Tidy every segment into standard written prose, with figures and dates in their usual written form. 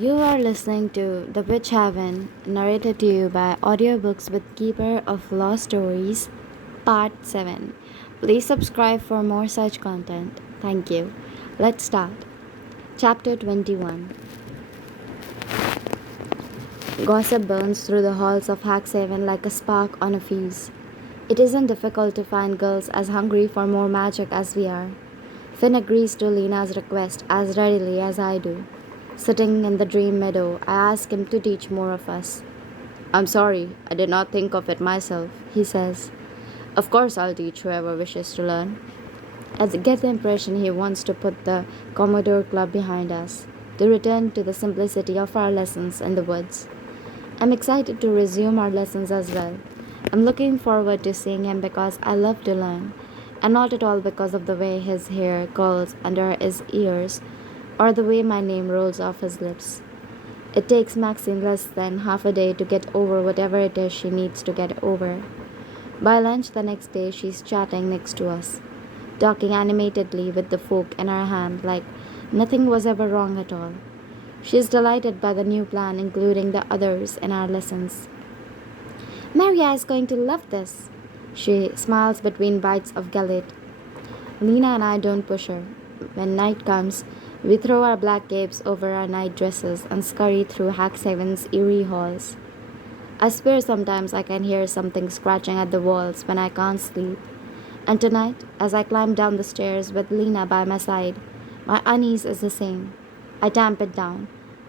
You are listening to The Witch Haven, narrated to you by Audiobooks with Keeper of Lost Stories, Part 7. Please subscribe for more such content. Thank you. Let's start. Chapter 21. Gossip burns through the halls of Haxhaven like a spark on a fuse. It isn't difficult to find girls as hungry for more magic as we are. Finn agrees to Lena's request as readily as I do. Sitting in the dream meadow, I ask him to teach more of us. I'm sorry, I did not think of it myself, he says. Of course, I'll teach whoever wishes to learn. I get the impression he wants to put the Commodore Club behind us, to return to the simplicity of our lessons in the woods. I'm excited to resume our lessons as well. I'm looking forward to seeing him because I love to learn, and not at all because of the way his hair curls under his ears or the way my name rolls off his lips. It takes Maxine less than half a day to get over whatever it is she needs to get over. By lunch the next day, she's chatting next to us, talking animatedly with the fork in her hand like nothing was ever wrong at all. She's delighted by the new plan, including the others in our lessons. Maria is going to love this. She smiles between bites of galette. Lena and I don't push her. When night comes, we throw our black capes over our night dresses and scurry through Haxhaven's eerie halls. I swear sometimes I can hear something scratching at the walls when I can't sleep. And tonight, as I climb down the stairs with Lena by my side, my unease is the same. I tamp it down,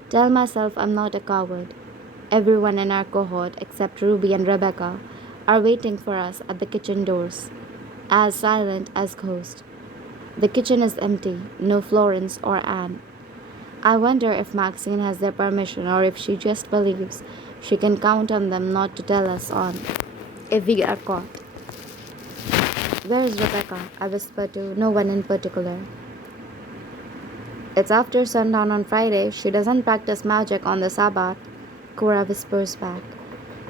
tell myself I'm not a coward. Everyone in our cohort, except Ruby and Rebecca, are waiting for us at the kitchen doors, as silent as ghosts. The kitchen is empty, no Florence or Anne. I wonder if Maxine has their permission or if she just believes she can count on them not to tell us on if we are caught. Where is Rebecca? I whisper to no one in particular. It's after sundown on Friday. She doesn't practice magic on the Sabbath, Cora whispers back.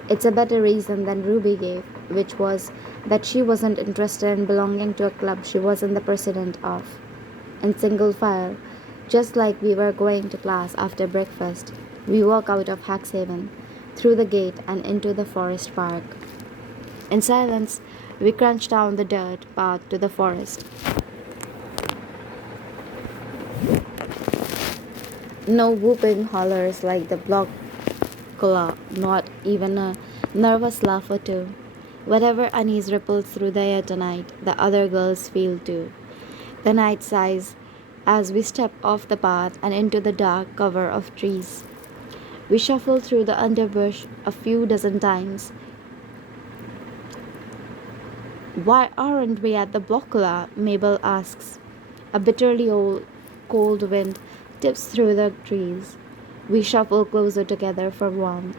It's a better reason than Ruby gave, which was that she wasn't interested in belonging to a club she wasn't the president of. In single file, just like we were going to class after breakfast, we walk out of Haxhaven, through the gate and into the forest park. In silence, we crunch down the dirt path to the forest. No whooping hollers like the block cola, not even a nervous laugh or two. Whatever unease ripples through the air tonight, the other girls feel too. The night sighs as we step off the path and into the dark cover of trees. We shuffle through the underbrush a few dozen times. Why aren't we at the Blockula? Mabel asks. A bitterly cold wind tips through the trees. We shuffle closer together for warmth.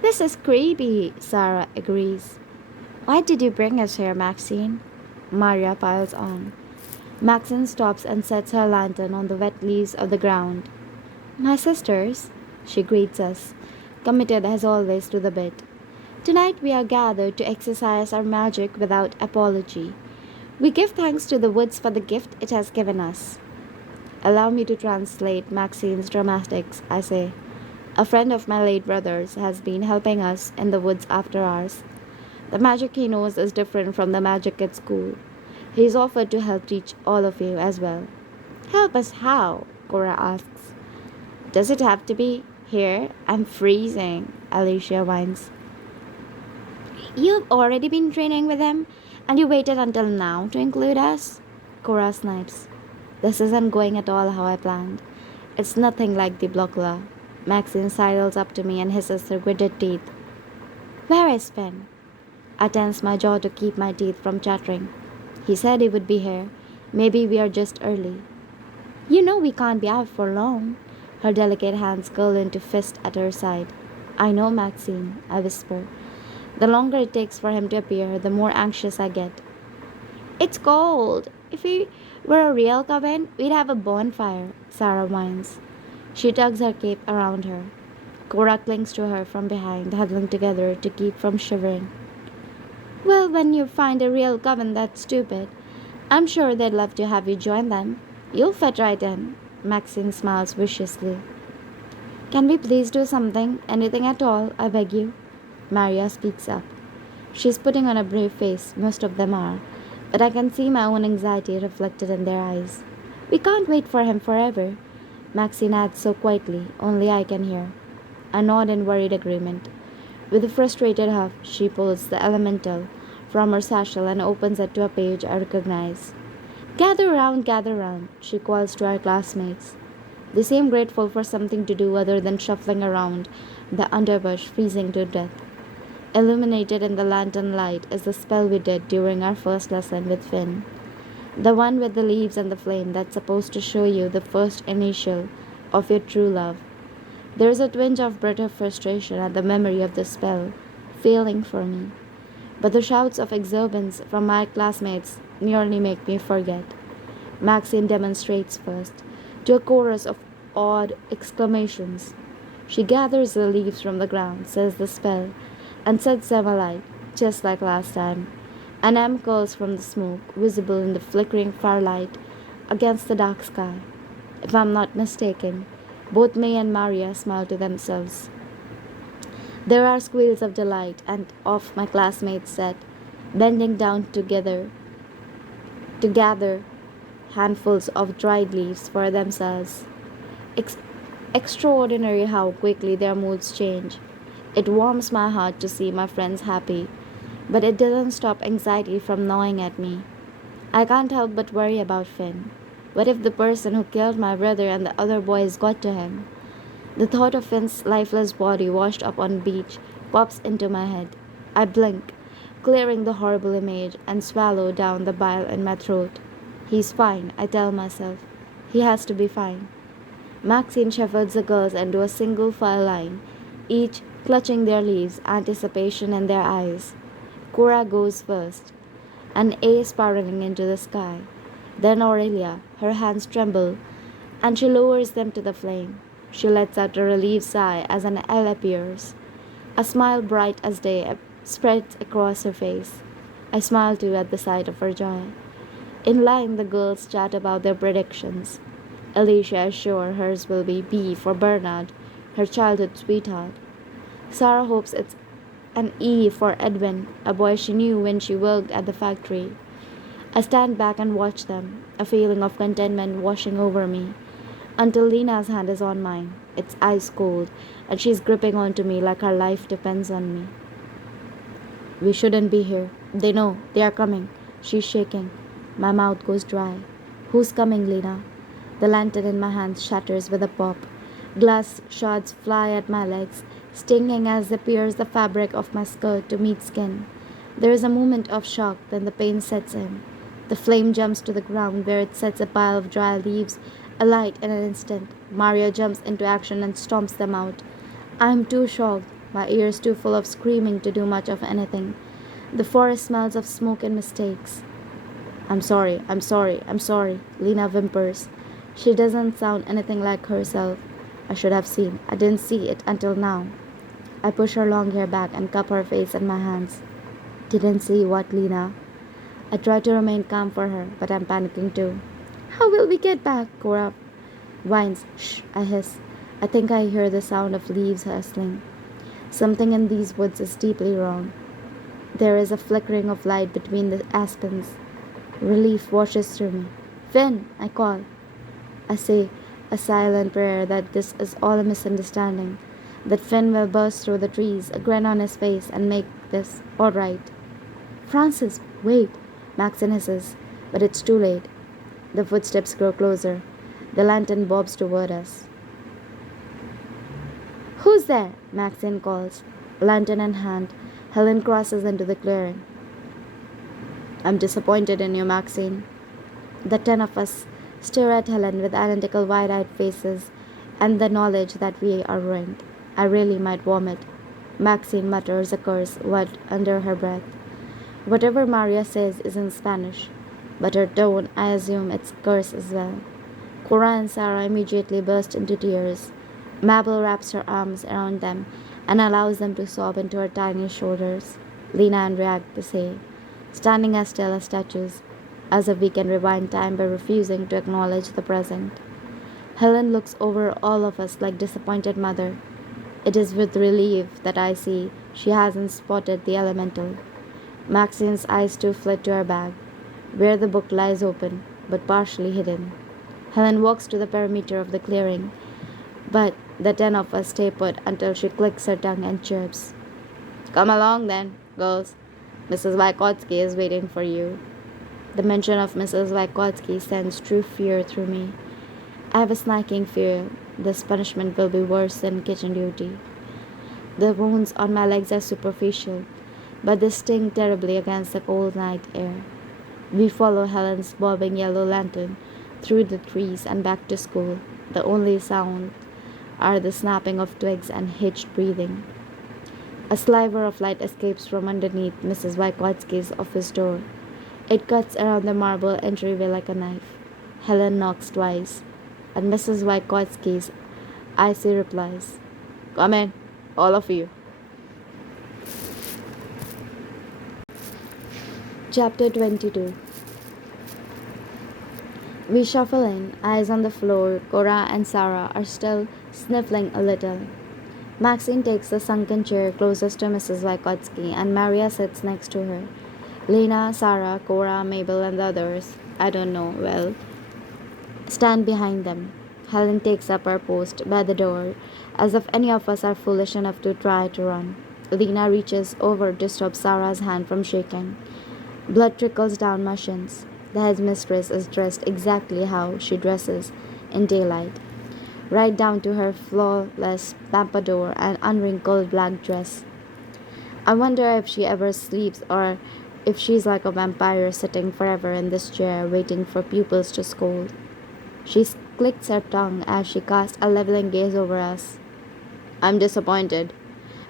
This is creepy, Sarah agrees. Why did you bring us here, Maxine? Maria piles on. Maxine stops and sets her lantern on the wet leaves of the ground. My sisters, she greets us, committed as always to the bit. Tonight we are gathered to exercise our magic without apology. We give thanks to the woods for the gift it has given us. Allow me to translate Maxine's dramatics, I say. A friend of my late brother's has been helping us in the woods after hours. The magic he knows is different from the magic at school. He's offered to help teach all of you as well. Help us how? Cora asks. Does it have to be here? I'm freezing, Alicia whines. You've already been training with him, and you waited until now to include us? Cora snipes. This isn't going at all how I planned. It's nothing like the Blockula. Maxine sidles up to me and hisses through gritted teeth. Where is Finn? I tense my jaw to keep my teeth from chattering. He said he would be here. Maybe we are just early. You know we can't be out for long. Her delicate hands curl into fist at her side. I know, Maxine, I whisper. The longer it takes for him to appear, the more anxious I get. It's cold. If we were a real coven, we'd have a bonfire, Sarah whines. She tugs her cape around her. Cora clings to her from behind, huddling together to keep from shivering. Well, when you find a real coven that's stupid, I'm sure they'd love to have you join them. You'll fit right in. Maxine smiles viciously. Can we please do something? Anything at all, I beg you? Maria speaks up. She's putting on a brave face, most of them are, but I can see my own anxiety reflected in their eyes. We can't wait for him forever, Maxine adds so quietly, only I can hear. I nod in worried agreement. With a frustrated huff, she pulls the elemental from her satchel and opens it to a page I recognize. Gather round, she calls to our classmates. They seem grateful for something to do other than shuffling around the underbrush, freezing to death. Illuminated in the lantern light is the spell we did during our first lesson with Finn. The one with the leaves and the flame that's supposed to show you the first initial of your true love. There is a twinge of bitter frustration at the memory of the spell failing for me, but the shouts of exuberance from my classmates nearly make me forget. Maxine demonstrates first, to a chorus of awed exclamations. She gathers the leaves from the ground, says the spell, and sets them alight, just like last time. An M curls from the smoke, visible in the flickering firelight against the dark sky. If I'm not mistaken, both May and Maria smile to themselves. There are squeals of delight, and of my classmates set, bending down together to gather handfuls of dried leaves for themselves. Ex- Extraordinary how quickly their moods change. It warms my heart to see my friends happy, but it doesn't stop anxiety from gnawing at me. I can't help but worry about Finn. What if the person who killed my brother and the other boys got to him? The thought of Finn's lifeless body washed up on the beach pops into my head. I blink, clearing the horrible image, and swallow down the bile in my throat. He's fine, I tell myself. He has to be fine. Maxine shepherds the girls into a single file line, each clutching their leaves, anticipation in their eyes. Cora goes first, an A spiraling into the sky. Then Aurelia, her hands tremble, and she lowers them to the flame. She lets out a relieved sigh as an L appears. A smile bright as day spreads across her face. I smile too at the sight of her joy. In line, the girls chat about their predictions. Alicia is sure hers will be B for Bernard, her childhood sweetheart. Sarah hopes it's an E for Edwin, a boy she knew when she worked at the factory. I stand back and watch them, a feeling of contentment washing over me, until Lena's hand is on mine. It's ice cold, and she's gripping onto me like her life depends on me. We shouldn't be here. They know. They are coming. She's shaking. My mouth goes dry. Who's coming, Lena? The lantern in my hands shatters with a pop. Glass shards fly at my legs, stinging as they pierce the fabric of my skirt to meet skin. There is a moment of shock, then the pain sets in. The flame jumps to the ground where it sets a pile of dry leaves alight in an instant. Maria jumps into action and stomps them out. I am too shocked, my ears too full of screaming to do much of anything. The forest smells of smoke and mistakes. I'm sorry, Lena whimpers. She doesn't sound anything like herself. I should have seen. I didn't see it until now. I push her long hair back and cup her face in my hands. Didn't see what, Lena? I try to remain calm for her, but I'm panicking too. How will we get back? Cora whines. Shh, I hiss. I think I hear the sound of leaves rustling. Something in these woods is deeply wrong. There is a flickering of light between the aspens. Relief washes through me. Finn, I call. I say a silent prayer that this is all a misunderstanding, that Finn will burst through the trees, a grin on his face, and make this all right. Francis, wait, Maxine hisses, but it's too late. The footsteps grow closer. The lantern bobs toward us. Who's there? Maxine calls. Lantern in hand, Helen crosses into the clearing. I'm disappointed in you, Maxine. The 10 of us stare at Helen with identical wide-eyed faces and the knowledge that we are ruined. I really might vomit. Maxine mutters a curse word under her breath. Whatever Maria says is in Spanish, but her tone, I assume it's curse as well. Cora and Sarah immediately burst into tears. Mabel wraps her arms around them and allows them to sob into her tiny shoulders. Lena and react the same, standing as still as statues, as if we can rewind time by refusing to acknowledge the present. Helen looks over all of us like disappointed mother. It is with relief that I see she hasn't spotted the elemental. Maxine's eyes too flit to her bag, where the book lies open, but partially hidden. Helen walks to the perimeter of the clearing, but the 10 of us stay put until she clicks her tongue and chirps. Come along then, girls. Mrs. Vygotsky is waiting for you. The mention of Mrs. Vygotsky sends true fear through me. I have a sneaking fear this punishment will be worse than kitchen duty. The wounds on my legs are superficial, but they sting terribly against the cold night air. We follow Helen's bobbing yellow lantern through the trees and back to school. The only sound are the snapping of twigs and hitched breathing. A sliver of light escapes from underneath Mrs. Vygotsky's office door. It cuts around the marble entryway like a knife. Helen knocks twice, and Mrs. Vygotsky's icy replies, Come in, all of you. Chapter 22. We shuffle in, eyes on the floor. Cora and Sarah are still sniffling a little. Maxine takes the sunken chair closest to Mrs. Vygotsky, and Maria sits next to her. Lena, Sarah, Cora, Mabel, and the others, I don't know, well, stand behind them. Helen takes up her post by the door, as if any of us are foolish enough to try to run. Lena reaches over to stop Sarah's hand from shaking. Blood trickles down my shins. The headmistress is dressed exactly how she dresses in daylight, right down to her flawless pompadour and unwrinkled black dress. I wonder if she ever sleeps or if she's like a vampire sitting forever in this chair waiting for pupils to scold. She clicks her tongue as she casts a leveling gaze over us. I'm disappointed,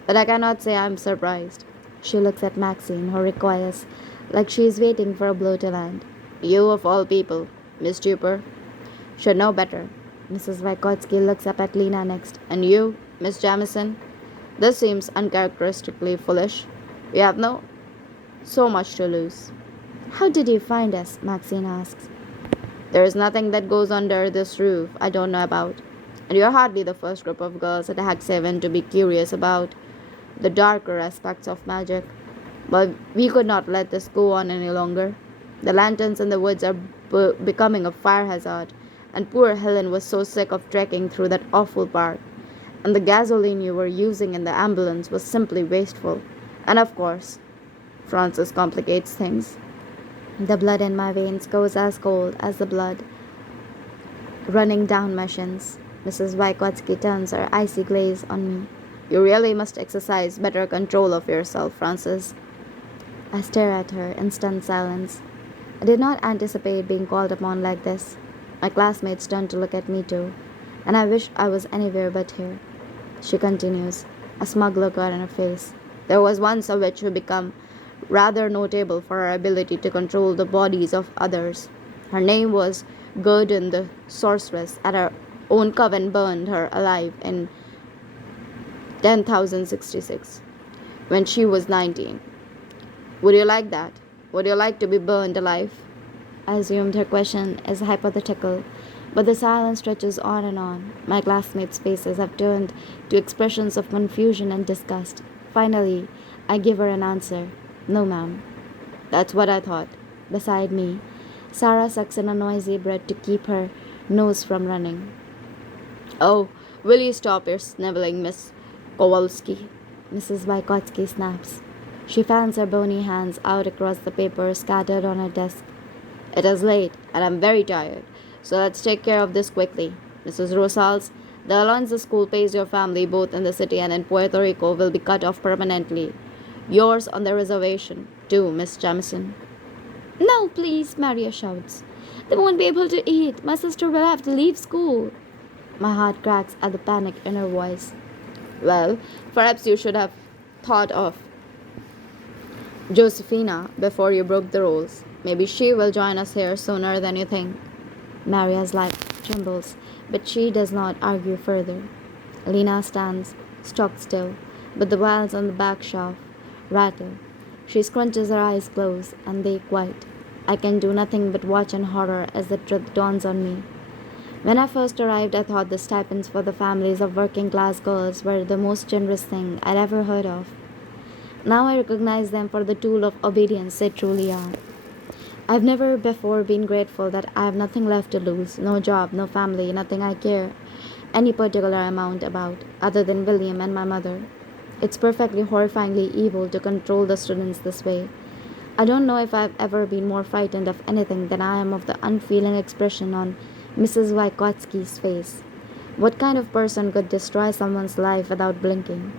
but I cannot say I'm surprised. She looks at Maxine, who recoils, like she is waiting for a blow to land. You, of all people, Miss Tupper, should know better. Mrs. Vygotsky looks up at Lena next. And you, Miss Jamison? This seems uncharacteristically foolish. We have so much to lose. How did you find us? Maxine asks. There is nothing that goes under this roof I don't know about. And you're hardly the first group of girls at Hack7 to be curious about the darker aspects of magic. But we could not let this go on any longer. The lanterns in the woods are becoming a fire hazard, and poor Helen was so sick of trekking through that awful park. And the gasoline you were using in the ambulance was simply wasteful. And of course, Francis complicates things. The blood in my veins goes as cold as the blood running down my shins. Mrs. Vygotsky turns her icy glaze on me. You really must exercise better control of yourself, Francis. I stare at her in stunned silence. I did not anticipate being called upon like this. My classmates turn to look at me too, and I wish I was anywhere but here. She continues, a smug look on her face. There was once a witch who became rather notable for her ability to control the bodies of others. Her name was Gurdon the Sorceress, and her own coven burned her alive in 10,066 when she was 19. Would you like that? Would you like to be burned alive? I assumed her question is hypothetical, but the silence stretches on and on. My classmates' faces have turned to expressions of confusion and disgust. Finally, I give her an answer. No, ma'am. That's what I thought. Beside me, Sarah sucks in a noisy breath to keep her nose from running. Oh, will you stop your sniveling, Miss Kowalski? Mrs. Vygotsky snaps. She fans her bony hands out across the paper scattered on her desk. It is late, and I'm very tired, so let's take care of this quickly. Mrs. Rosales, the allowance the school pays your family both in the city and in Puerto Rico will be cut off permanently. Yours on the reservation, too, Miss Jamison. No, please, Maria shouts. They won't be able to eat. My sister will have to leave school. My heart cracks at the panic in her voice. Well, perhaps you should have thought of Josephina before you broke the rules. Maybe she will join us here sooner than you think. Maria's lip trembles, but she does not argue further. Lena stands stock still, but the wires on the back shelf rattle. She scrunches her eyes close, and they quiet. I can do nothing but watch in horror as the truth dawns on me. When I first arrived, I thought the stipends for the families of working class girls were the most generous thing I'd ever heard of. Now I recognize them for the tool of obedience they truly are. I've never before been grateful that I have nothing left to lose, no job, no family, nothing I care any particular amount about, other than William and my mother. It's perfectly horrifyingly evil to control the students this way. I don't know if I've ever been more frightened of anything than I am of the unfeeling expression on Mrs. Wygotsky's face. What kind of person could destroy someone's life without blinking?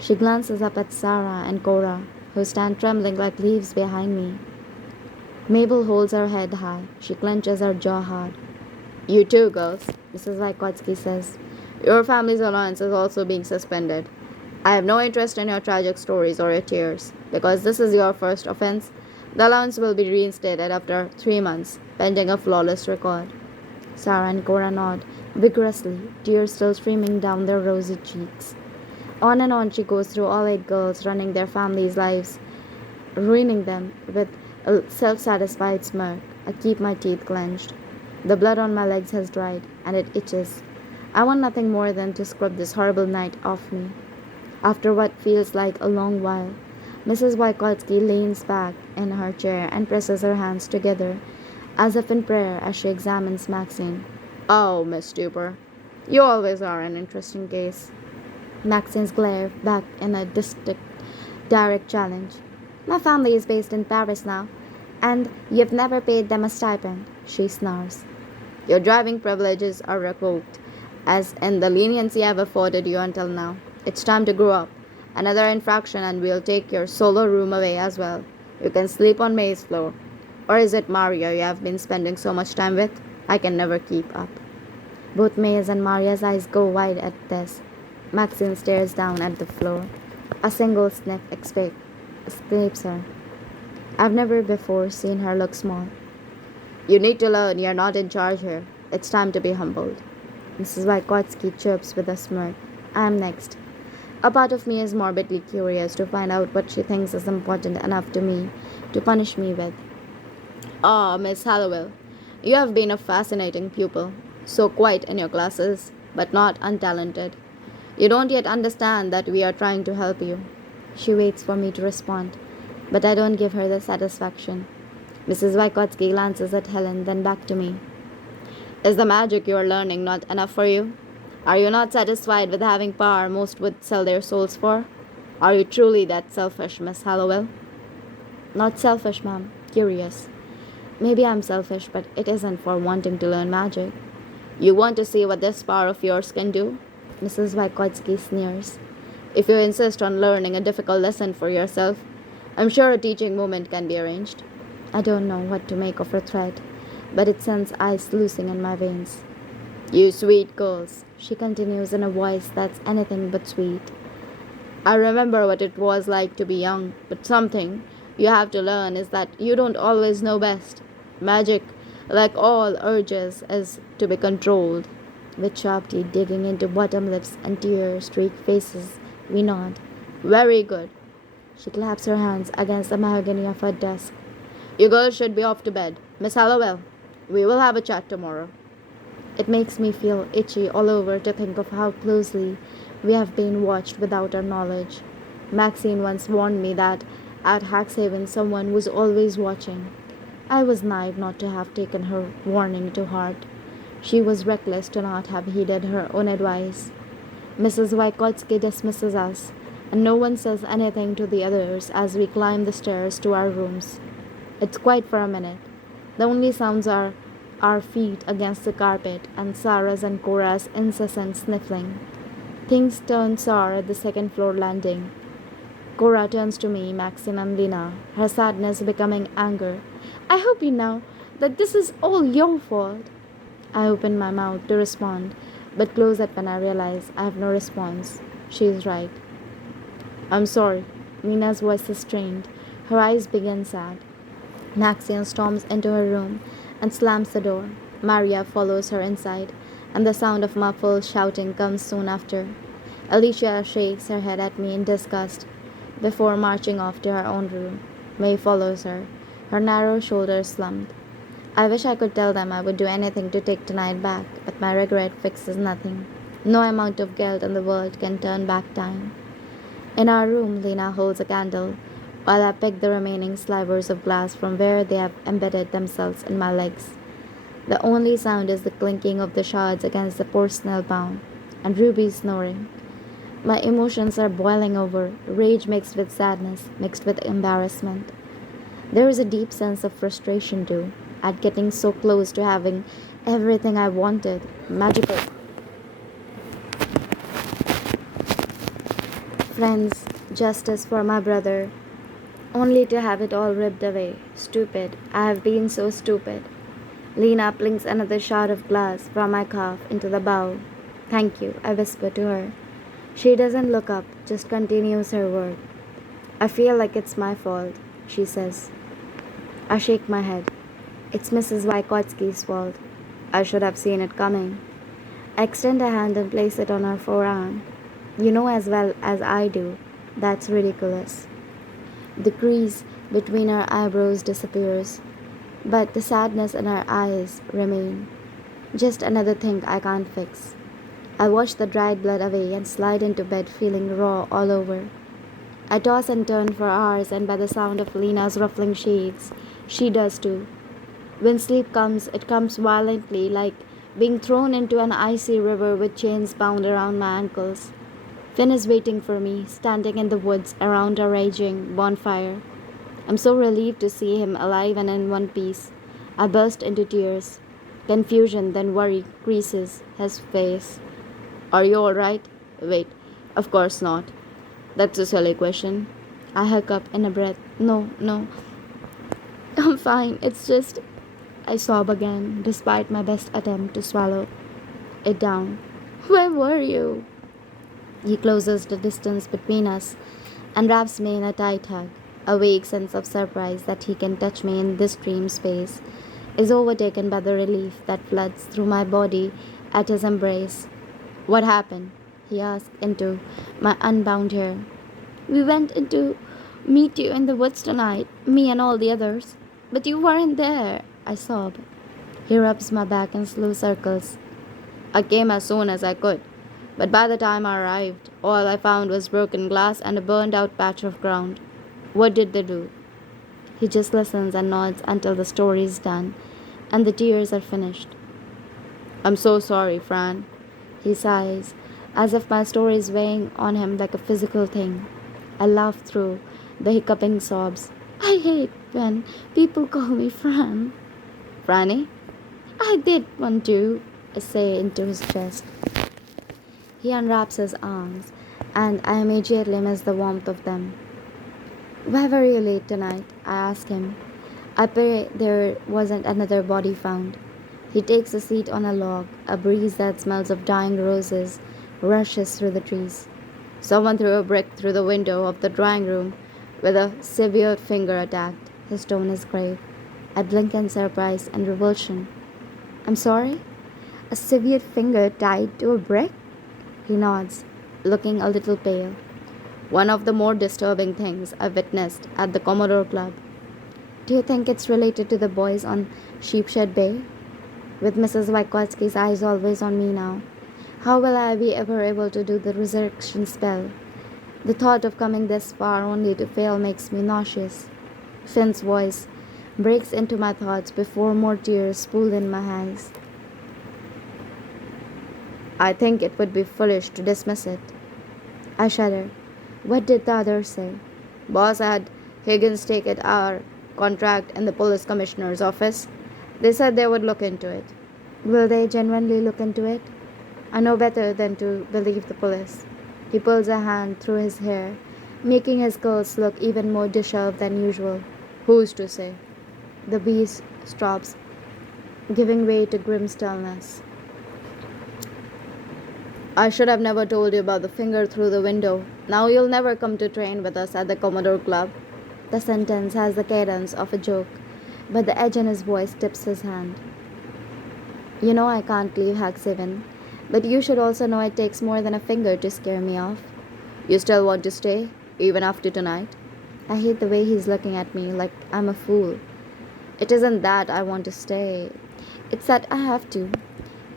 She glances up at Sarah and Cora, who stand trembling like leaves behind me. Mabel holds her head high. She clenches her jaw hard. You too, girls, Mrs. Vygotsky says. Your family's allowance is also being suspended. I have no interest in your tragic stories or your tears. Because this is your first offense, the allowance will be reinstated after 3 months, pending a flawless record. Sarah and Cora nod vigorously, tears still streaming down their rosy cheeks. On and on she goes through all 8 girls, running their families' lives, ruining them with a self-satisfied smirk. I keep my teeth clenched. The blood on my legs has dried, and it itches. I want nothing more than to scrub this horrible night off me. After what feels like a long while, Mrs. Wygotsky leans back in her chair and presses her hands together, as if in prayer as she examines Maxine. Oh, Miss Duper, you always are an interesting case. Maxine's glare back in a distinct, direct challenge. My family is based in Paris now, and you've never paid them a stipend, she snarls. Your driving privileges are revoked, as in the leniency I've afforded you until now. It's time to grow up. Another infraction and we'll take your solo room away as well. You can sleep on May's floor. Or is it Maria you have been spending so much time with? I can never keep up. Both May's and Maria's eyes go wide at this. Maxine stares down at the floor. A single sniff escapes her. I've never before seen her look small. You need to learn you're not in charge here. It's time to be humbled. Mrs. Vygotsky chirps with a smirk. I'm next. A part of me is morbidly curious to find out what she thinks is important enough to me to punish me with. Ah, Miss Hallowell, you have been a fascinating pupil. So quiet in your classes, but not untalented. You don't yet understand that we are trying to help you. She waits for me to respond, but I don't give her the satisfaction. Mrs. Vygotsky glances at Helen, then back to me. Is the magic you are learning not enough for you? Are you not satisfied with having power most would sell their souls for? Are you truly that selfish, Miss Hallowell? Not selfish, ma'am. Curious. Maybe I'm selfish, but it isn't for wanting to learn magic. You want to see what this power of yours can do? Mrs. Vygotsky sneers. If you insist on learning a difficult lesson for yourself, I'm sure a teaching moment can be arranged. I don't know what to make of her threat, but it sends ice sluicing in my veins. You sweet girls, she continues in a voice that's anything but sweet. I remember what it was like to be young, but something you have to learn is that you don't always know best. Magic, like all urges, is to be controlled. With sharp teeth digging into bottom lips and tear-streaked faces, we nod. Very good. She claps her hands against the mahogany of her desk. You girls should be off to bed. Miss Hallowell, we will have a chat tomorrow. It makes me feel itchy all over to think of how closely we have been watched without our knowledge. Maxine once warned me that at Haxhaven someone was always watching. I was naive not to have taken her warning to heart. She was reckless to not have heeded her own advice. Mrs. Vygotsky dismisses us, and no one says anything to the others as we climb the stairs to our rooms. It's quiet for a minute. The only sounds are our feet against the carpet and Sarah's and Cora's incessant sniffling. Things turn sour at the second floor landing. Cora turns to me, Maxine and Lena, her sadness becoming anger. I hope you know that this is all your fault. I open my mouth to respond, but close it when I realize I have no response. She is right. I'm sorry. Lena's voice is strained. Her eyes begin sad. Maxine storms into her room and slams the door. Maria follows her inside, and the sound of muffled shouting comes soon after. Alicia shakes her head at me in disgust before marching off to her own room. May follows her, her narrow shoulders slumped. I wish I could tell them I would do anything to take tonight back, but my regret fixes nothing. No amount of guilt in the world can turn back time. In our room, Lena holds a candle while I pick the remaining slivers of glass from where they have embedded themselves in my legs. The only sound is the clinking of the shards against the porcelain bowl and Ruby snoring. My emotions are boiling over, rage mixed with sadness, mixed with embarrassment. There is a deep sense of frustration too, at getting so close to having everything I wanted, magical friends, justice for my brother, only to have it all ripped away. Stupid. I have been so stupid. Lena plinks another shard of glass from my cup into the bowl. Thank you, I whisper to her. She doesn't look up, just continues her work. I feel like it's my fault, she says. I shake my head. It's Mrs. Wykotsky's fault. I should have seen it coming. I extend a hand and place it on her forearm. You know as well as I do. That's ridiculous. The crease between her eyebrows disappears, but the sadness in her eyes remain. Just another thing I can't fix. I wash the dried blood away and slide into bed feeling raw all over. I toss and turn for hours, and by the sound of Lena's ruffling shades, she does too. When sleep comes, it comes violently, like being thrown into an icy river with chains bound around my ankles. Finn is waiting for me, standing in the woods around a raging bonfire. I'm so relieved to see him alive and in one piece. I burst into tears. Confusion, then worry creases his face. Are you all right? Wait, of course not. That's a silly question. I hiccup in a breath. No, no. I'm fine. It's just. I sob again, despite my best attempt to swallow it down. Where were you? He closes the distance between us and wraps me in a tight hug. A vague sense of surprise that he can touch me in this dream space is overtaken by the relief that floods through my body at his embrace. What happened? He asked into my unbound hair. We went in to meet you in the woods tonight, me and all the others. But you weren't there, I sob. He rubs my back in slow circles. I came as soon as I could, but by the time I arrived, all I found was broken glass and a burned out patch of ground. What did they do? He just listens and nods until the story is done and the tears are finished. I'm so sorry, Fran. He sighs, as if my story is weighing on him like a physical thing. I laugh through the hiccuping sobs. I hate when people call me Fran. Franny? I did one too, I say into his chest. He unwraps his arms, and I immediately miss the warmth of them. Why were you late tonight? I ask him. I pray there wasn't another body found. He takes a seat on a log. A breeze that smells of dying roses rushes through the trees. Someone threw a brick through the window of the drawing room with a severed finger attacked. His tone is grave. I blink in surprise and revulsion. I'm sorry? A severed finger tied to a brick? He nods, looking a little pale. One of the more disturbing things I witnessed at the Commodore Club. Do you think it's related to the boys on Sheepshead Bay? With Mrs. Wykotsky's eyes always on me now, how will I be ever able to do the resurrection spell? The thought of coming this far only to fail makes me nauseous. Finn's voice breaks into my thoughts before more tears spool in my eyes. I think it would be foolish to dismiss it. I shudder. What did the others say? Boss had Higgins take it our contract in the police commissioner's office. They said they would look into it. Will they genuinely look into it? I know better than to believe the police. He pulls a hand through his hair, making his curls look even more disheveled than usual. Who's to say? The beast stops, giving way to grim stillness. I should have never told you about the finger through the window. Now you'll never come to train with us at the Commodore Club. The sentence has the cadence of a joke, but the edge in his voice tips his hand. You know I can't leave Hack7, but you should also know it takes more than a finger to scare me off. You still want to stay, even after tonight? I hate the way he's looking at me like I'm a fool. It isn't that I want to stay, it's that I have to.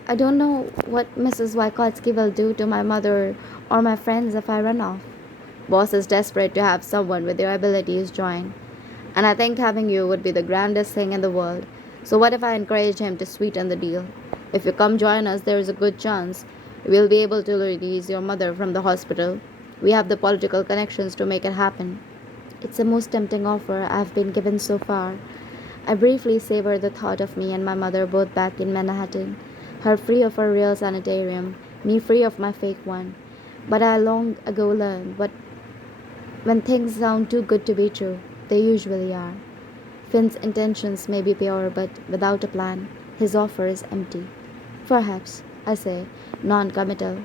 I don't know what Mrs. Wykotsky will do to my mother or my friends if I run off. Boss is desperate to have someone with your abilities join, and I think having you would be the grandest thing in the world. So, what if I encourage him to sweeten the deal? If you come join us, there is a good chance we'll be able to release your mother from the hospital. We have the political connections to make it happen. It's the most tempting offer I've been given so far. I briefly savored the thought of me and my mother both back in Manhattan, her free of her real sanitarium, me free of my fake one. But I long ago learned what when things sound too good to be true, they usually are. Finn's intentions may be pure, but without a plan, his offer is empty. Perhaps, I say, non committal.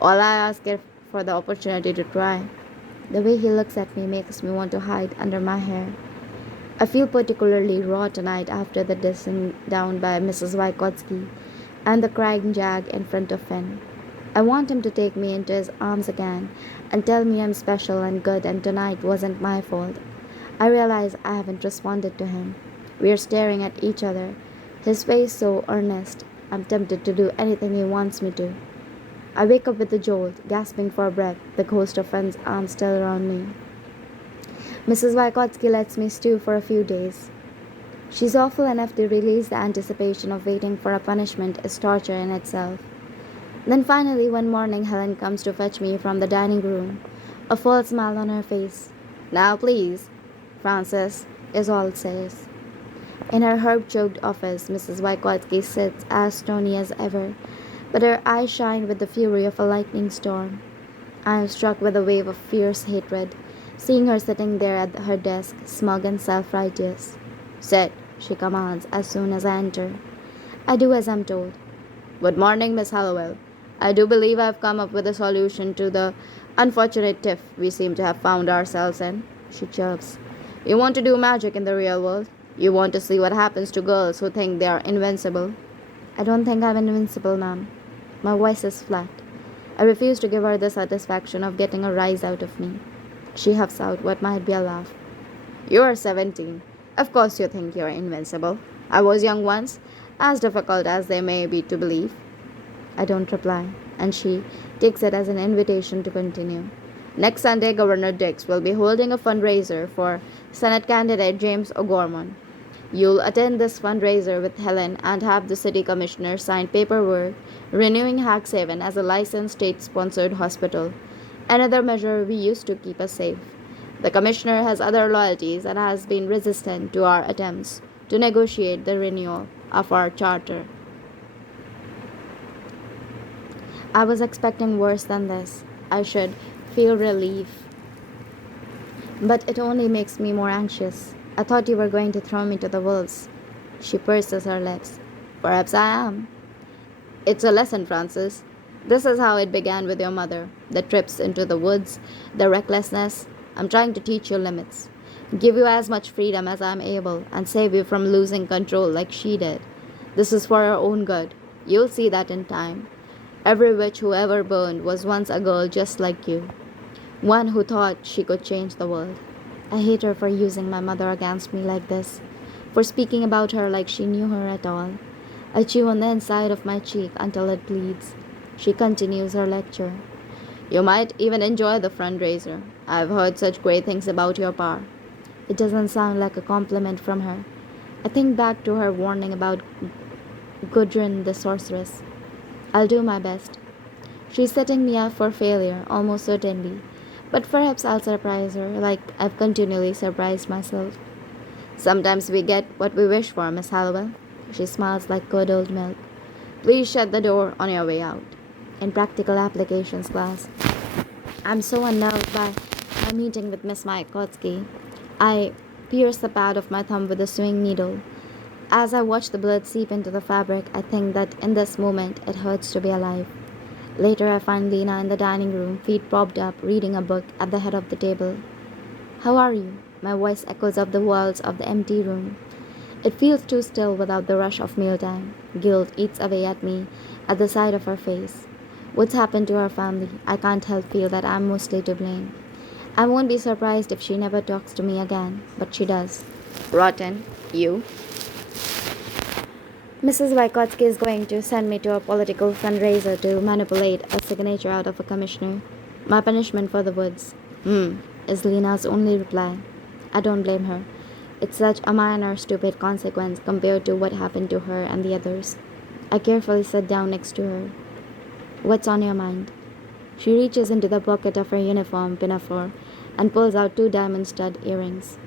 All I ask is for the opportunity to try. The way he looks at me makes me want to hide under my hair. I feel particularly raw tonight after the dissing down by Mrs. Wykotsky and the crying jag in front of Finn. I want him to take me into his arms again and tell me I'm special and good and tonight wasn't my fault. I realize I haven't responded to him. We are staring at each other, his face so earnest. I'm tempted to do anything he wants me to. I wake up with a jolt, gasping for breath, the ghost of Finn's arm still around me. Mrs. Wykotsky lets me stew for a few days. She's awful enough to release the anticipation of waiting for a punishment is torture in itself. Then finally one morning Helen comes to fetch me from the dining room, a full smile on her face. Now please, Frances, is all it says. In her herb-choked office, Mrs. Wykotsky sits as stony as ever, but her eyes shine with the fury of a lightning storm. I am struck with a wave of fierce hatred, seeing her sitting there at her desk, smug and self-righteous. Sit, she commands as soon as I enter. I do as I'm told. Good morning, Miss Hallowell. I do believe I've come up with a solution to the unfortunate tiff we seem to have found ourselves in, she chirps. You want to do magic in the real world? You want to see what happens to girls who think they are invincible? I don't think I'm invincible, ma'am. My voice is flat. I refuse to give her the satisfaction of getting a rise out of me. She huffs out what might be a laugh. You are 17. Of course you think you're invincible. I was young once, as difficult as they may be to believe. I don't reply, and she takes it as an invitation to continue. Next Sunday, Governor Dix will be holding a fundraiser for Senate candidate James O'Gorman. You'll attend this fundraiser with Helen and have the city commissioner sign paperwork renewing Haxhaven as a licensed state-sponsored hospital, another measure we used to keep us safe. The commissioner has other loyalties and has been resistant to our attempts to negotiate the renewal of our charter. I was expecting worse than this. I should feel relief. But it only makes me more anxious. I thought you were going to throw me to the wolves. She purses her lips. Perhaps I am. It's a lesson, Francis. This is how it began with your mother. The trips into the woods, the recklessness. I'm trying to teach you limits. Give you as much freedom as I'm able and save you from losing control like she did. This is for your own good. You'll see that in time. Every witch who ever burned was once a girl just like you. One who thought she could change the world. I hate her for using my mother against me like this, for speaking about her like she knew her at all. I chew on the inside of my cheek until it bleeds. She continues her lecture. You might even enjoy the fundraiser. I've heard such great things about your power. It doesn't sound like a compliment from her. I think back to her warning about Gudrun the sorceress. I'll do my best. She's setting me up for failure, almost certainly. But perhaps I'll surprise her, like I've continually surprised myself. Sometimes we get what we wish for, Miss Hallowell. She smiles like curdled milk. Please shut the door on your way out. In practical applications class, I'm so unnerved by my meeting with Miss Mykotsky. I pierce the pad of my thumb with a sewing needle. As I watch the blood seep into the fabric, I think that in this moment it hurts to be alive. Later, I find Lena in the dining room, feet propped up, reading a book at the head of the table. How are you? My voice echoes up the walls of the empty room. It feels too still without the rush of mealtime. Guilt eats away at me at the sight of her face. What's happened to her family? I can't help feel that I'm mostly to blame. I won't be surprised if she never talks to me again, but she does. Rotten. You? Mrs. Vygotsky is going to send me to a political fundraiser to manipulate a signature out of a commissioner. My punishment for the woods. Is Lena's only reply. I don't blame her. It's such a minor, stupid consequence compared to what happened to her and the others. I carefully sit down next to her. What's on your mind? She reaches into the pocket of her uniform pinafore and pulls out 2 diamond stud earrings.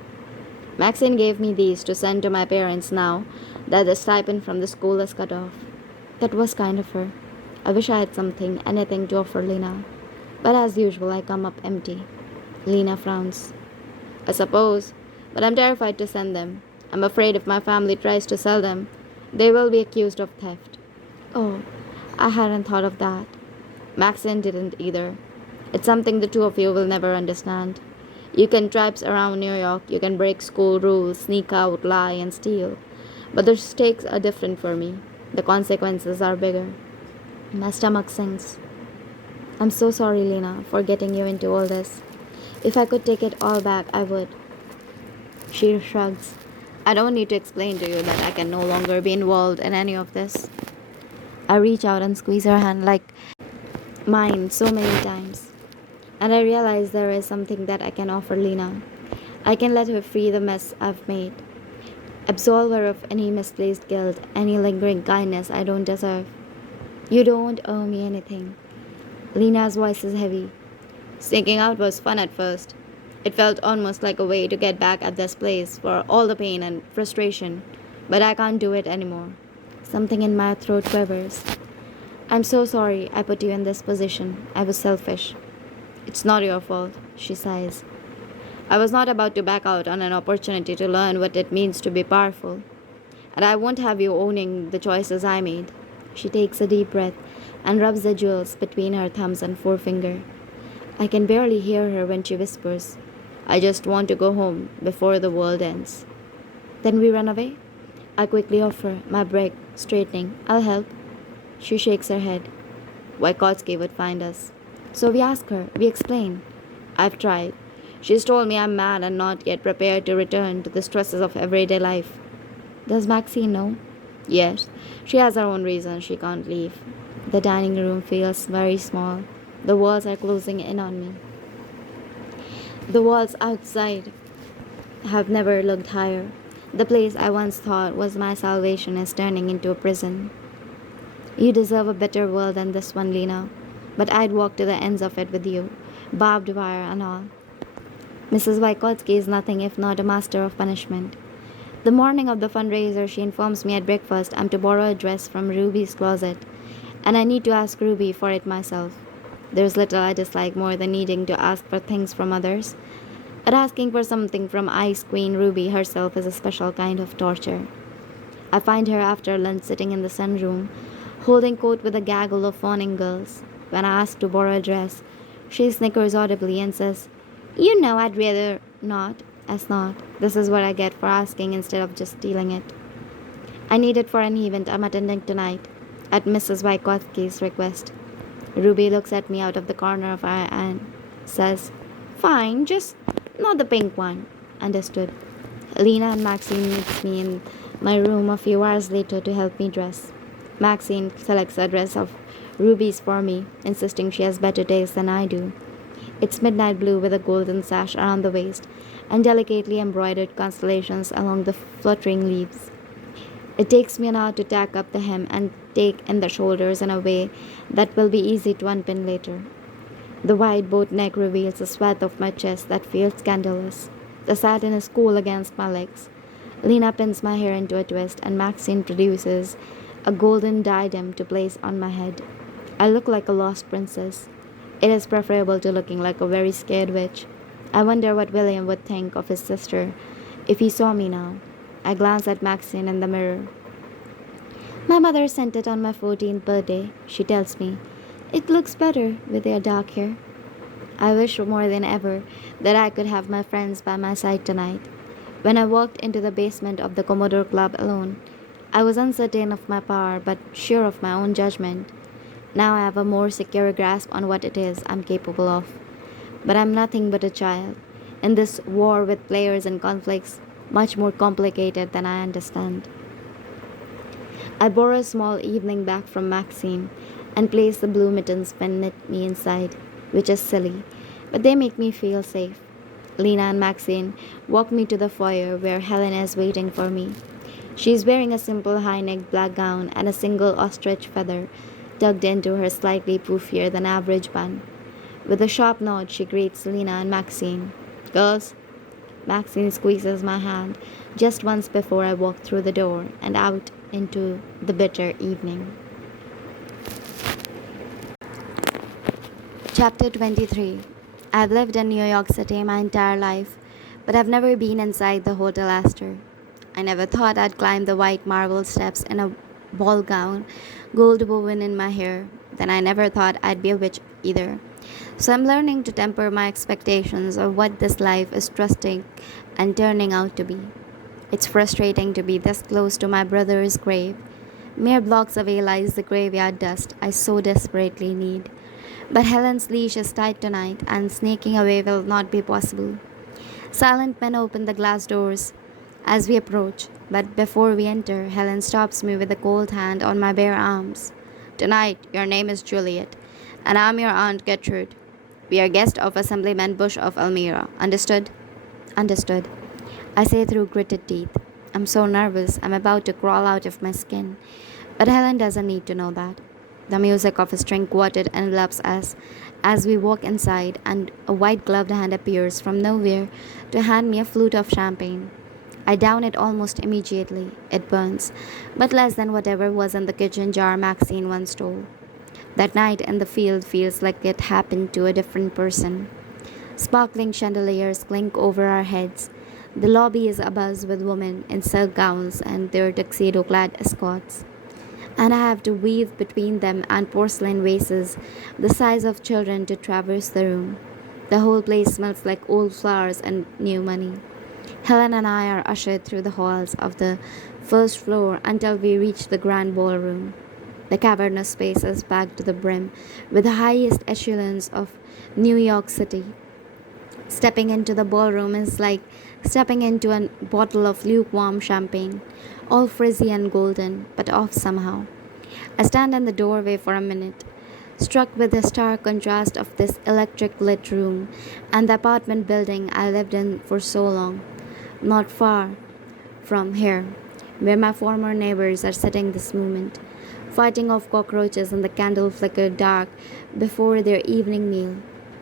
Maxine gave me these to send to my parents now that the stipend from the school is cut off. That was kind of her. I wish I had something, anything to offer Lena. But as usual, I come up empty. Lena frowns. I suppose, but I'm terrified to send them. I'm afraid if my family tries to sell them, they will be accused of theft. Oh, I hadn't thought of that. Maxine didn't either. It's something the two of you will never understand. You can traipse around New York, you can break school rules, sneak out, lie, and steal. But the stakes are different for me. The consequences are bigger. My stomach sinks. I'm so sorry, Lena, for getting you into all this. If I could take it all back, I would. She shrugs. I don't need to explain to you that I can no longer be involved in any of this. I reach out and squeeze her hand like mine so many times. And I realize there is something that I can offer Lena. I can let her free the mess I've made. Absolve her of any misplaced guilt, any lingering kindness I don't deserve. You don't owe me anything. Lena's voice is heavy. Sneaking out was fun at first. It felt almost like a way to get back at this place for all the pain and frustration, but I can't do it anymore. Something in my throat quivers. I'm so sorry I put you in this position. I was selfish. It's not your fault, she sighs. I was not about to back out on an opportunity to learn what it means to be powerful. And I won't have you owning the choices I made. She takes a deep breath and rubs the jewels between her thumbs and forefinger. I can barely hear her when she whispers, I just want to go home before the world ends. Then we run away? I quickly offer, my break straightening. I'll help. She shakes her head. Vygotsky would find us. So we ask her, we explain. I've tried. She's told me I'm mad and not yet prepared to return to the stresses of everyday life. Does Maxine know? Yes. She has her own reasons she can't leave. The dining room feels very small. The walls are closing in on me. The walls outside have never looked higher. The place I once thought was my salvation is turning into a prison. You deserve a better world than this one, Lena. But I'd walk to the ends of it with you, barbed wire and all. Mrs. Vygotsky is nothing if not a master of punishment. The morning of the fundraiser, she informs me at breakfast I'm to borrow a dress from Ruby's closet, and I need to ask Ruby for it myself. There's little I dislike more than needing to ask for things from others, but asking for something from Ice Queen Ruby herself is a special kind of torture. I find her after lunch sitting in the sunroom, holding court with a gaggle of fawning girls. When I ask to borrow a dress, she snickers audibly and says, You know I'd rather not. As not. This is what I get for asking instead of just stealing it. I need it for an event I'm attending tonight, at Mrs. Vygotsky's request. Ruby looks at me out of the corner of her eye and says, Fine, just not the pink one. Understood. Lena and Maxine meets me in my room a few hours later to help me dress. Maxine selects a dress of Ruby's for me, insisting she has better taste than I do. It's midnight blue with a golden sash around the waist and delicately embroidered constellations along the fluttering leaves. It takes me an hour to tack up the hem and take in the shoulders in a way that will be easy to unpin later. The wide boat neck reveals a swath of my chest that feels scandalous. The satin is cool against my legs. Lena pins my hair into a twist and Maxine produces a golden diadem to place on my head. I look like a lost princess. It is preferable to looking like a very scared witch. I wonder what William would think of his sister if he saw me now. I glance at Maxine in the mirror. My mother sent it on my 14th birthday, she tells me. It looks better with your dark hair. I wish more than ever that I could have my friends by my side tonight. When I walked into the basement of the Commodore Club alone, I was uncertain of my power but sure of my own judgment. Now I have a more secure grasp on what it is I'm capable of. But I'm nothing but a child. In this war with players and conflicts, much more complicated than I understand. I borrow a small evening bag from Maxine and place the blue mittens beneath me inside, which is silly, but they make me feel safe. Lena and Maxine walk me to the foyer where Helen is waiting for me. She is wearing a simple high necked black gown and a single ostrich feather tucked into her slightly poofier than average bun. With a sharp nod, she greets Lena and Maxine. Girls, Maxine squeezes my hand just once before I walk through the door and out into the bitter evening. Chapter 23. I've lived in New York City my entire life, but I've never been inside the Hotel Astor. I never thought I'd climb the white marble steps in a ball gown, gold woven in my hair. Then I never thought I'd be a witch either. So I'm learning to temper my expectations of what this life is trusting and turning out to be. It's frustrating to be this close to my brother's grave. Mere blocks away lies the graveyard dust I so desperately need. But Helen's leash is tight tonight, and sneaking away will not be possible. Silent men open the glass doors as we approach, but before we enter, Helen stops me with a cold hand on my bare arms. Tonight, your name is Juliet, and I'm your Aunt Gertrude. We are guests of Assemblyman Bush of Elmira. Understood? Understood. I say through gritted teeth. I'm so nervous, I'm about to crawl out of my skin. But Helen doesn't need to know that. The music of a string quartet envelops us as we walk inside, and a white gloved hand appears from nowhere to hand me a flute of champagne. I down it almost immediately. It burns, but less than whatever was in the kitchen jar Maxine once stole. That night in the field feels like it happened to a different person. Sparkling chandeliers clink over our heads. The lobby is abuzz with women in silk gowns and their tuxedo clad escorts. And I have to weave between them and porcelain vases the size of children to traverse the room. The whole place smells like old flowers and new money. Helen and I are ushered through the halls of the first floor until we reach the grand ballroom. The cavernous space is packed to the brim with the highest echelons of New York City. Stepping into the ballroom is like stepping into a bottle of lukewarm champagne, all frizzy and golden, but off somehow. I stand in the doorway for a minute, struck with the stark contrast of this electric lit room and the apartment building I lived in for so long, not far from here, where my former neighbors are sitting this moment, fighting off cockroaches in the candle flickered dark before their evening meal.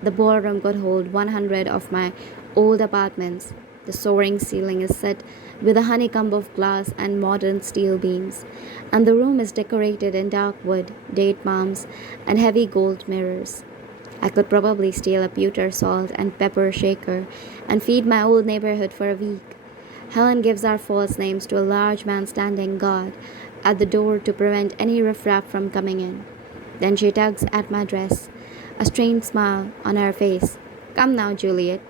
The ballroom could hold 100 of my old apartments. The soaring ceiling is set with a honeycomb of glass and modern steel beams, and the room is decorated in dark wood, date palms, and heavy gold mirrors. I could probably steal a pewter salt and pepper shaker and feed my old neighborhood for a week. Helen gives our false names to a large man standing guard at the door to prevent any riffraff from coming in. Then she tugs at my dress, a strained smile on her face. Come now, Juliet.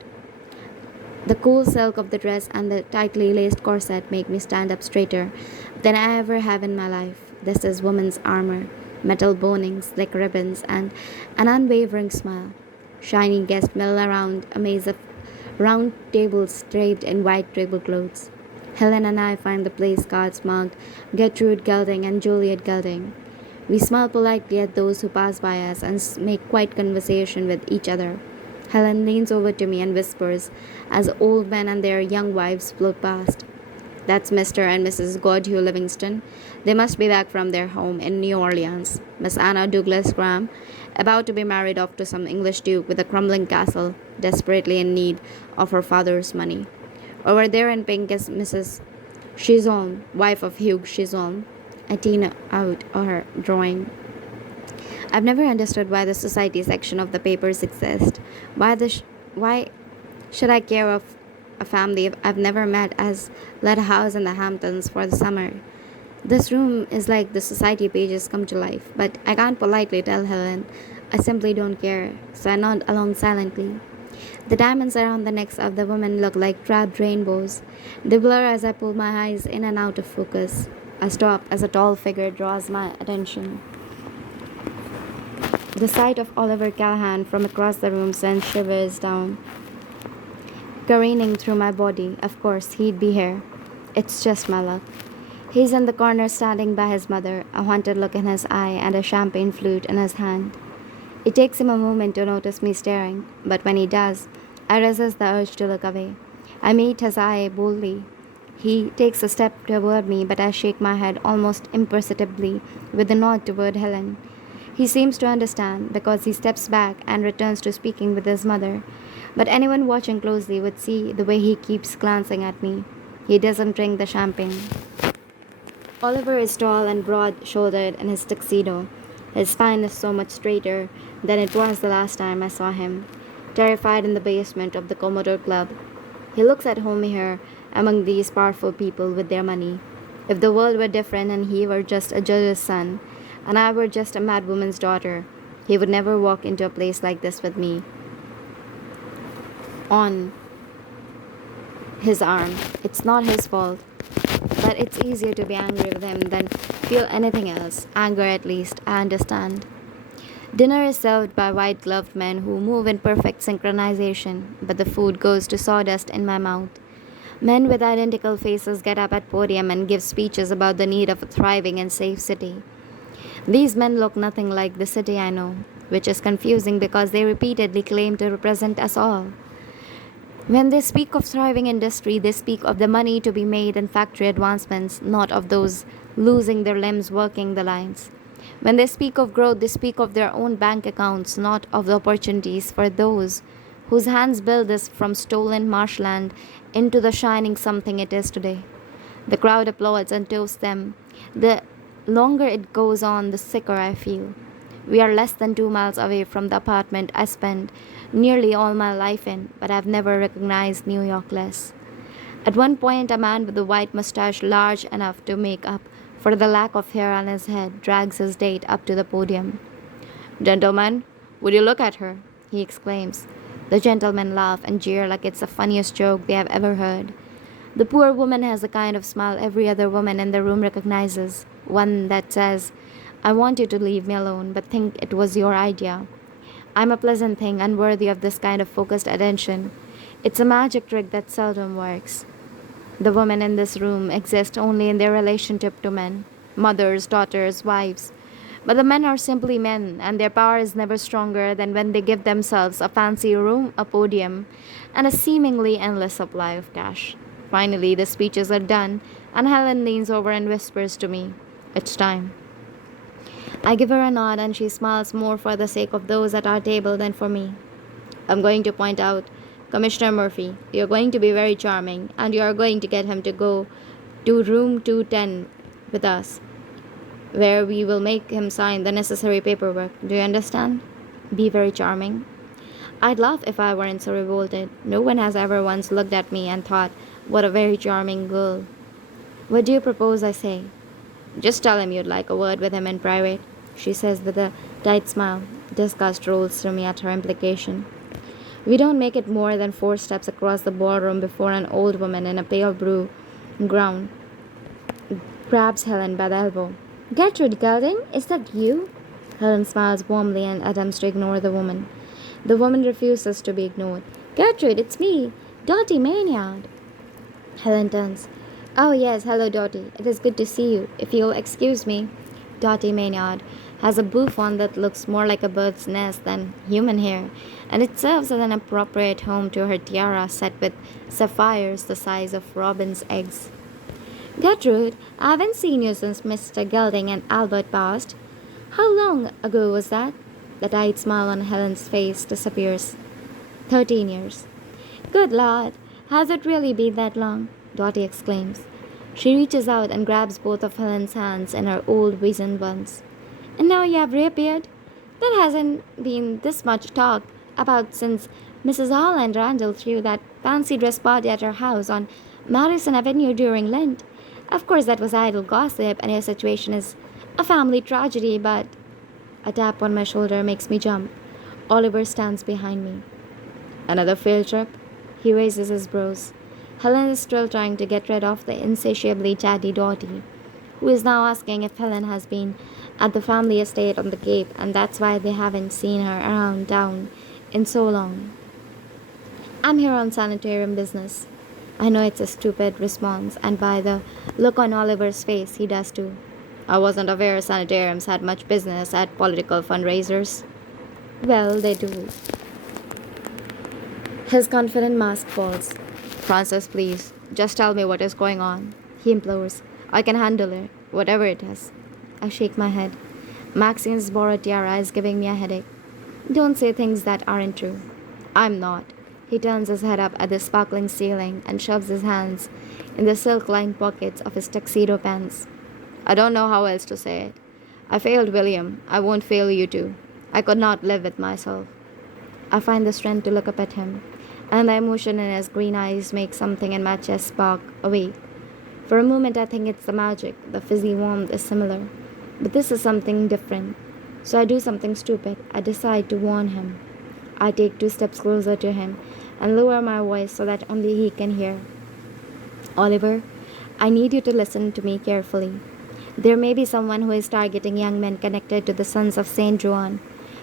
The cool silk of the dress and the tightly laced corset make me stand up straighter than I ever have in my life. This is woman's armor, metal boning, slick ribbons, and an unwavering smile. Shiny guests mill around a maze of round tables draped in white tablecloths. Helen and I find the place cards marked Gertrude Gelding and Juliet Gelding. We smile politely at those who pass by us and make quiet conversation with each other. Helen leans over to me and whispers as old men and their young wives float past. That's Mr. and Mrs. Godhugh Livingston. They must be back from their home in New Orleans. Miss Anna Douglas Graham, about to be married off to some English duke with a crumbling castle, desperately in need of her father's money. Over there in pink is Mrs. Chisholm, wife of Hugh Chisholm. I teen out her drawing. I've never understood why the society section of the papers exist. Why should I care of a family I've never met as let a house in the Hamptons for the summer? This room is like the society pages come to life, but I can't politely tell Helen I simply don't care, so I nod along silently. The diamonds around the necks of the women look like trapped rainbows. They blur as I pull my eyes in and out of focus. I stop as a tall figure draws my attention. The sight of Oliver Callahan from across the room sends shivers down careening through my body. Of course, he'd be here. It's just my luck. He's in the corner standing by his mother, a haunted look in his eye and a champagne flute in his hand. It takes him a moment to notice me staring, but when he does, I resist the urge to look away. I meet his eye boldly. He takes a step toward me, but I shake my head almost imperceptibly with a nod toward Helen. He seems to understand because he steps back and returns to speaking with his mother. But anyone watching closely would see the way he keeps glancing at me. He doesn't drink the champagne. Oliver is tall and broad shouldered in his tuxedo. His spine is so much straighter than it was the last time I saw him, terrified in the basement of the Commodore Club. He looks at home here among these powerful people with their money. If the world were different and he were just a judge's son, and I were just a madwoman's daughter, he would never walk into a place like this with me on his arm. It's not his fault, but it's easier to be angry with him than feel anything else. Anger, at least, I understand. Dinner is served by white gloved men who move in perfect synchronization, but the food goes to sawdust in my mouth. Men with identical faces get up at podium and give speeches about the need of a thriving and safe city. These men look nothing like the city I know, which is confusing because they repeatedly claim to represent us all. When they speak of thriving industry, they speak of the money to be made in factory advancements, not of those losing their limbs working the lines. When they speak of growth, they speak of their own bank accounts, not of the opportunities for those whose hands build this from stolen marshland into the shining something it is today. The crowd applauds and toasts them. The longer it goes on, the sicker I feel. We are less than 2 miles away from the apartment I spent nearly all my life in, but I've never recognized New York less. At one point, a man with a white mustache large enough to make up for the lack of hair on his head drags his date up to the podium. "Gentlemen, would you look at her?" he exclaims. The gentlemen laugh and jeer like it's the funniest joke they have ever heard. The poor woman has the kind of smile every other woman in the room recognizes, one that says, "I want you to leave me alone, but think it was your idea. I'm a pleasant thing, unworthy of this kind of focused attention. It's a magic trick that seldom works." The women in this room exist only in their relationship to men, mothers, daughters, wives. But the men are simply men, and their power is never stronger than when they give themselves a fancy room, a podium, and a seemingly endless supply of cash. Finally, the speeches are done, and Helen leans over and whispers to me, "It's time." I give her a nod, and she smiles more for the sake of those at our table than for me. "I'm going to point out Commissioner Murphy. You're going to be very charming, and you are going to get him to go to room 210 with us, where we will make him sign the necessary paperwork. Do you understand? Be very charming." I'd laugh if I weren't so revolted. No one has ever once looked at me and thought, "What a very charming girl." "What do you propose I say?" "Just tell him you'd like a word with him in private," she says with a tight smile. Disgust rolls through me at her implication. We don't make it more than 4 steps across the ballroom before an old woman in a pale blue gown grabs Helen by the elbow. "Gertrude Gelding, is that you?" Helen smiles warmly and attempts to ignore the woman. The woman refuses to be ignored. "Gertrude, it's me, Dottie Maynard." Helen turns. "Oh yes, hello Dottie. It is good to see you. If you'll excuse me." Dottie Maynard has a bouffant that looks more like a bird's nest than human hair, and it serves as an appropriate home to her tiara set with sapphires the size of robin's eggs. "Gertrude, I haven't seen you since Mr. Gelding and Albert passed. How long ago was that?" The tight smile on Helen's face disappears. 13 years. "Good Lord, has it really been that long?" Dottie exclaims. She reaches out and grabs both of Helen's hands in her old wizened ones. "And now you have reappeared? There hasn't been this much talk about since Mrs. Harland Randall threw that fancy dress party at her house on Madison Avenue during Lent. Of course that was idle gossip and your situation is a family tragedy, but..." A tap on my shoulder makes me jump. Oliver stands behind me. "Another field trip?" He raises his brows. Helen is still trying to get rid of the insatiably chatty Dottie, who is now asking if Helen has been at the family estate on the Cape, and that's why they haven't seen her around town in so long. I'm here on sanitarium business. I know it's a stupid response, and by the look on Oliver's face, he does too. I wasn't aware sanitariums had much business at political fundraisers. Well, they do. His confident mask falls. Francis, please, just tell me what is going on. He implores. I can handle it, whatever it is. I shake my head. Maxine's borrowed tiara is giving me a headache. Don't say things that aren't true. I'm not. He turns his head up at the sparkling ceiling and shoves his hands in the silk lined pockets of his tuxedo pants. I don't know how else to say it. I failed William. I won't fail you too. I could not live with myself. I find the strength to look up at him, and the emotion in his green eyes makes something in my chest spark awake. For a moment, I think it's the magic. The fizzy warmth is similar. But this is something different. So I do something stupid. I decide to warn him. I take 2 steps closer to him and lower my voice so that only he can hear. Oliver, I need you to listen to me carefully. There may be someone who is targeting young men connected to the Sons of Saint Juan,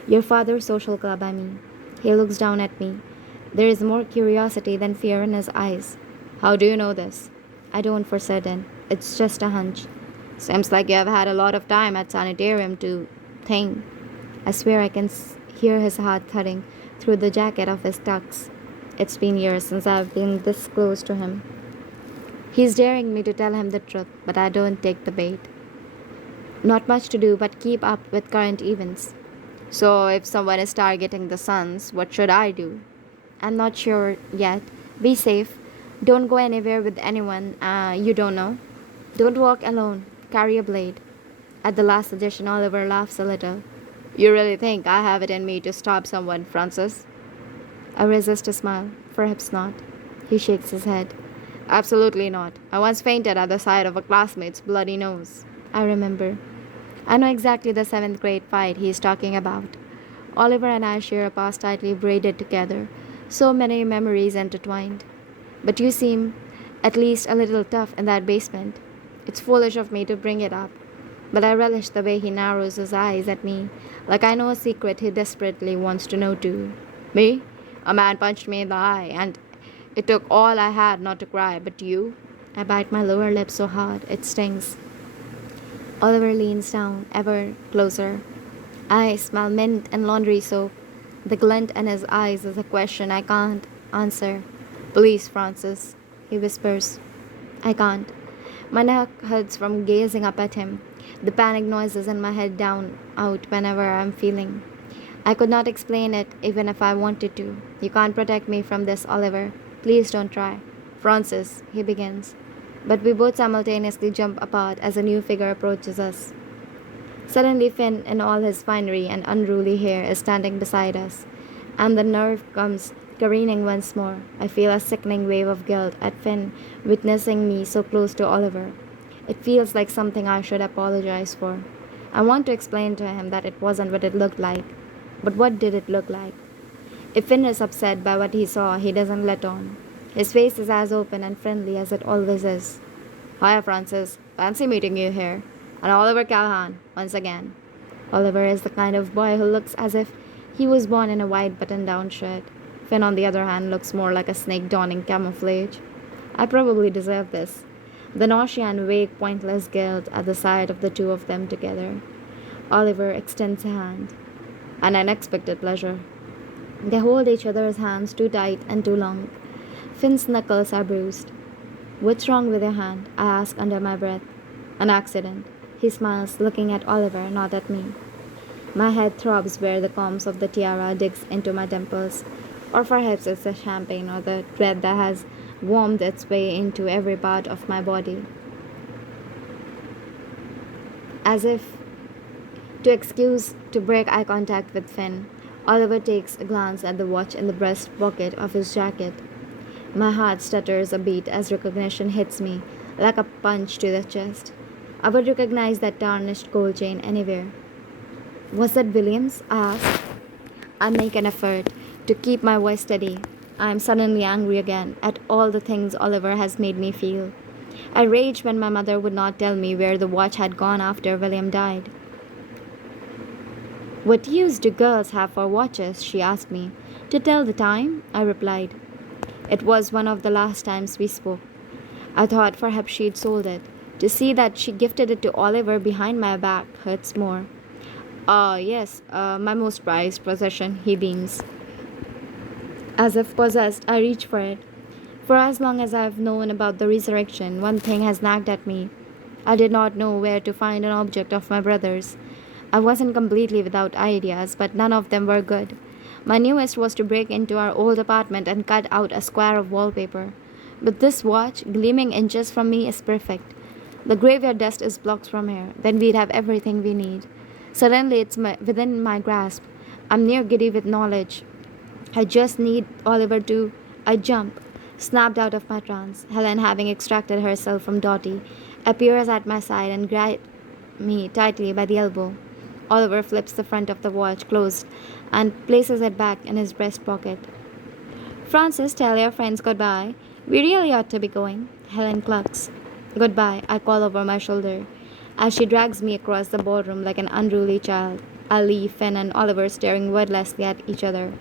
your father's social club, I mean. He looks down at me. There is more curiosity than fear in his eyes. How do you know this? I don't for certain. It's just a hunch. Seems like you have had a lot of time at sanitarium to think. I swear I can hear his heart thudding through the jacket of his tux. It's been years since I've been this close to him. He's daring me to tell him the truth, but I don't take the bait. Not much to do but keep up with current events. So, if someone is targeting the Suns, what should I do? I'm not sure yet. Be safe. Don't go anywhere with anyone you don't know. Don't walk alone. Carry a blade. At the last suggestion, Oliver laughs a little. You really think I have it in me to stop someone, Francis? I resist a smile. Perhaps not. He shakes his head. Absolutely not. I once fainted at the sight of a classmate's bloody nose. I remember. I know exactly the 7th grade fight he is talking about. Oliver and I share a past tightly braided together. So many memories intertwined. But you seem at least a little tough in that basement. It's foolish of me to bring it up, but I relish the way he narrows his eyes at me, like I know a secret he desperately wants to know too. Me? A man punched me in the eye, and it took all I had not to cry, but you? I bite my lower lip so hard it stings. Oliver leans down, ever closer. I smell mint and laundry soap. The glint in his eyes is a question I can't answer. Please, Francis, he whispers. I can't. My neck hurts from gazing up at him. The panic noises in my head down out whenever I'm feeling. I could not explain it even if I wanted to. You can't protect me from this, Oliver. Please don't try. Francis, he begins. But we both simultaneously jump apart as a new figure approaches us. Suddenly, Finn, in all his finery and unruly hair, is standing beside us, and the nerve comes careening once more. I feel a sickening wave of guilt at Finn witnessing me so close to Oliver. It feels like something I should apologize for. I want to explain to him that it wasn't what it looked like. But what did it look like? If Finn is upset by what he saw, he doesn't let on. His face is as open and friendly as it always is. Hiya, Francis. Fancy meeting you here. And Oliver Callahan, once again. Oliver is the kind of boy who looks as if he was born in a white button-down shirt. Finn, on the other hand, looks more like a snake donning camouflage. I probably deserve this. The nausea and vague, pointless guilt at the sight of the two of them together. Oliver extends a hand. An unexpected pleasure. They hold each other's hands too tight and too long. Finn's knuckles are bruised. What's wrong with your hand? I ask under my breath. An accident. He smiles, looking at Oliver, not at me. My head throbs where the combs of the tiara digs into my temples. Or perhaps it's the champagne or the thread that has wormed its way into every part of my body. As if to excuse to break eye contact with Finn, Oliver takes a glance at the watch in the breast pocket of his jacket. My heart stutters a beat as recognition hits me, like a punch to the chest. I would recognize that tarnished gold chain anywhere. Was that Williams? I ask. I make an effort to keep my voice steady. I am suddenly angry again at all the things Oliver has made me feel. I raged when my mother would not tell me where the watch had gone after William died. What use do girls have for watches? She asked me. To tell the time, I replied. It was one of the last times we spoke. I thought perhaps she'd sold it. To see that she gifted it to Oliver behind my back hurts more. Yes, my most prized possession, he beams. As if possessed, I reach for it. For as long as I've known about the resurrection, one thing has nagged at me. I did not know where to find an object of my brother's. I wasn't completely without ideas, but none of them were good. My newest was to break into our old apartment and cut out a square of wallpaper. But this watch, gleaming inches from me, is perfect. The graveyard dust is blocks from here. Then we'd have everything we need. Suddenly, within my grasp. I'm near giddy with knowledge. I just need Oliver to. I jump, snapped out of my trance. Helen, having extracted herself from Dotty, appears at my side and grabs me tightly by the elbow. Oliver flips the front of the watch closed and places it back in his breast pocket. Francis, tell your friends goodbye. We really ought to be going. Helen clucks. Goodbye, I call over my shoulder. As she drags me across the ballroom like an unruly child, I leave Finn and Oliver staring wordlessly at each other,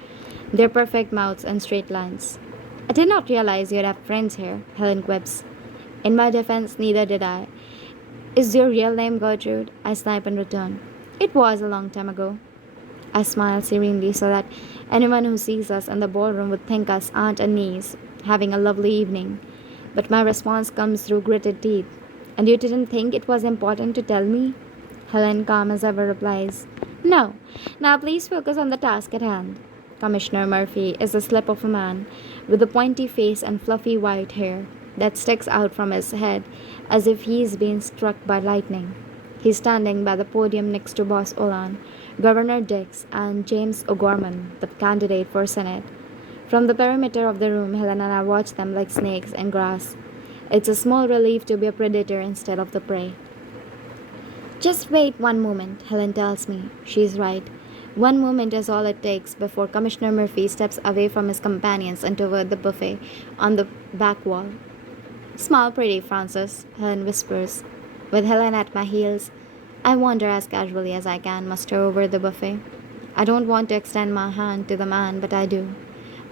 their perfect mouths and straight lines. I did not realize you'd have friends here, Helen quips. In my defense, neither did I. Is your real name Gertrude? I snipe in return. It was a long time ago. I smile serenely so that anyone who sees us in the ballroom would think us aunt and niece having a lovely evening. But my response comes through gritted teeth. And you didn't think it was important to tell me? Helen, calm as ever, replies, No. Now please focus on the task at hand. Commissioner Murphy is a slip of a man with a pointy face and fluffy white hair that sticks out from his head as if he's been struck by lightning. He's standing by the podium next to Boss Olan, Governor Dix, and James O'Gorman, the candidate for Senate. From the perimeter of the room, Helen and I watch them like snakes in grass. It's a small relief to be a predator instead of the prey. Just wait one moment, Helen tells me. She's right. 1 moment is all it takes before Commissioner Murphy steps away from his companions and toward the buffet on the back wall. Smile pretty, Francis, Helen whispers. With Helen at my heels, I wander as casually as I can muster over the buffet. I don't want to extend my hand to the man, but I do.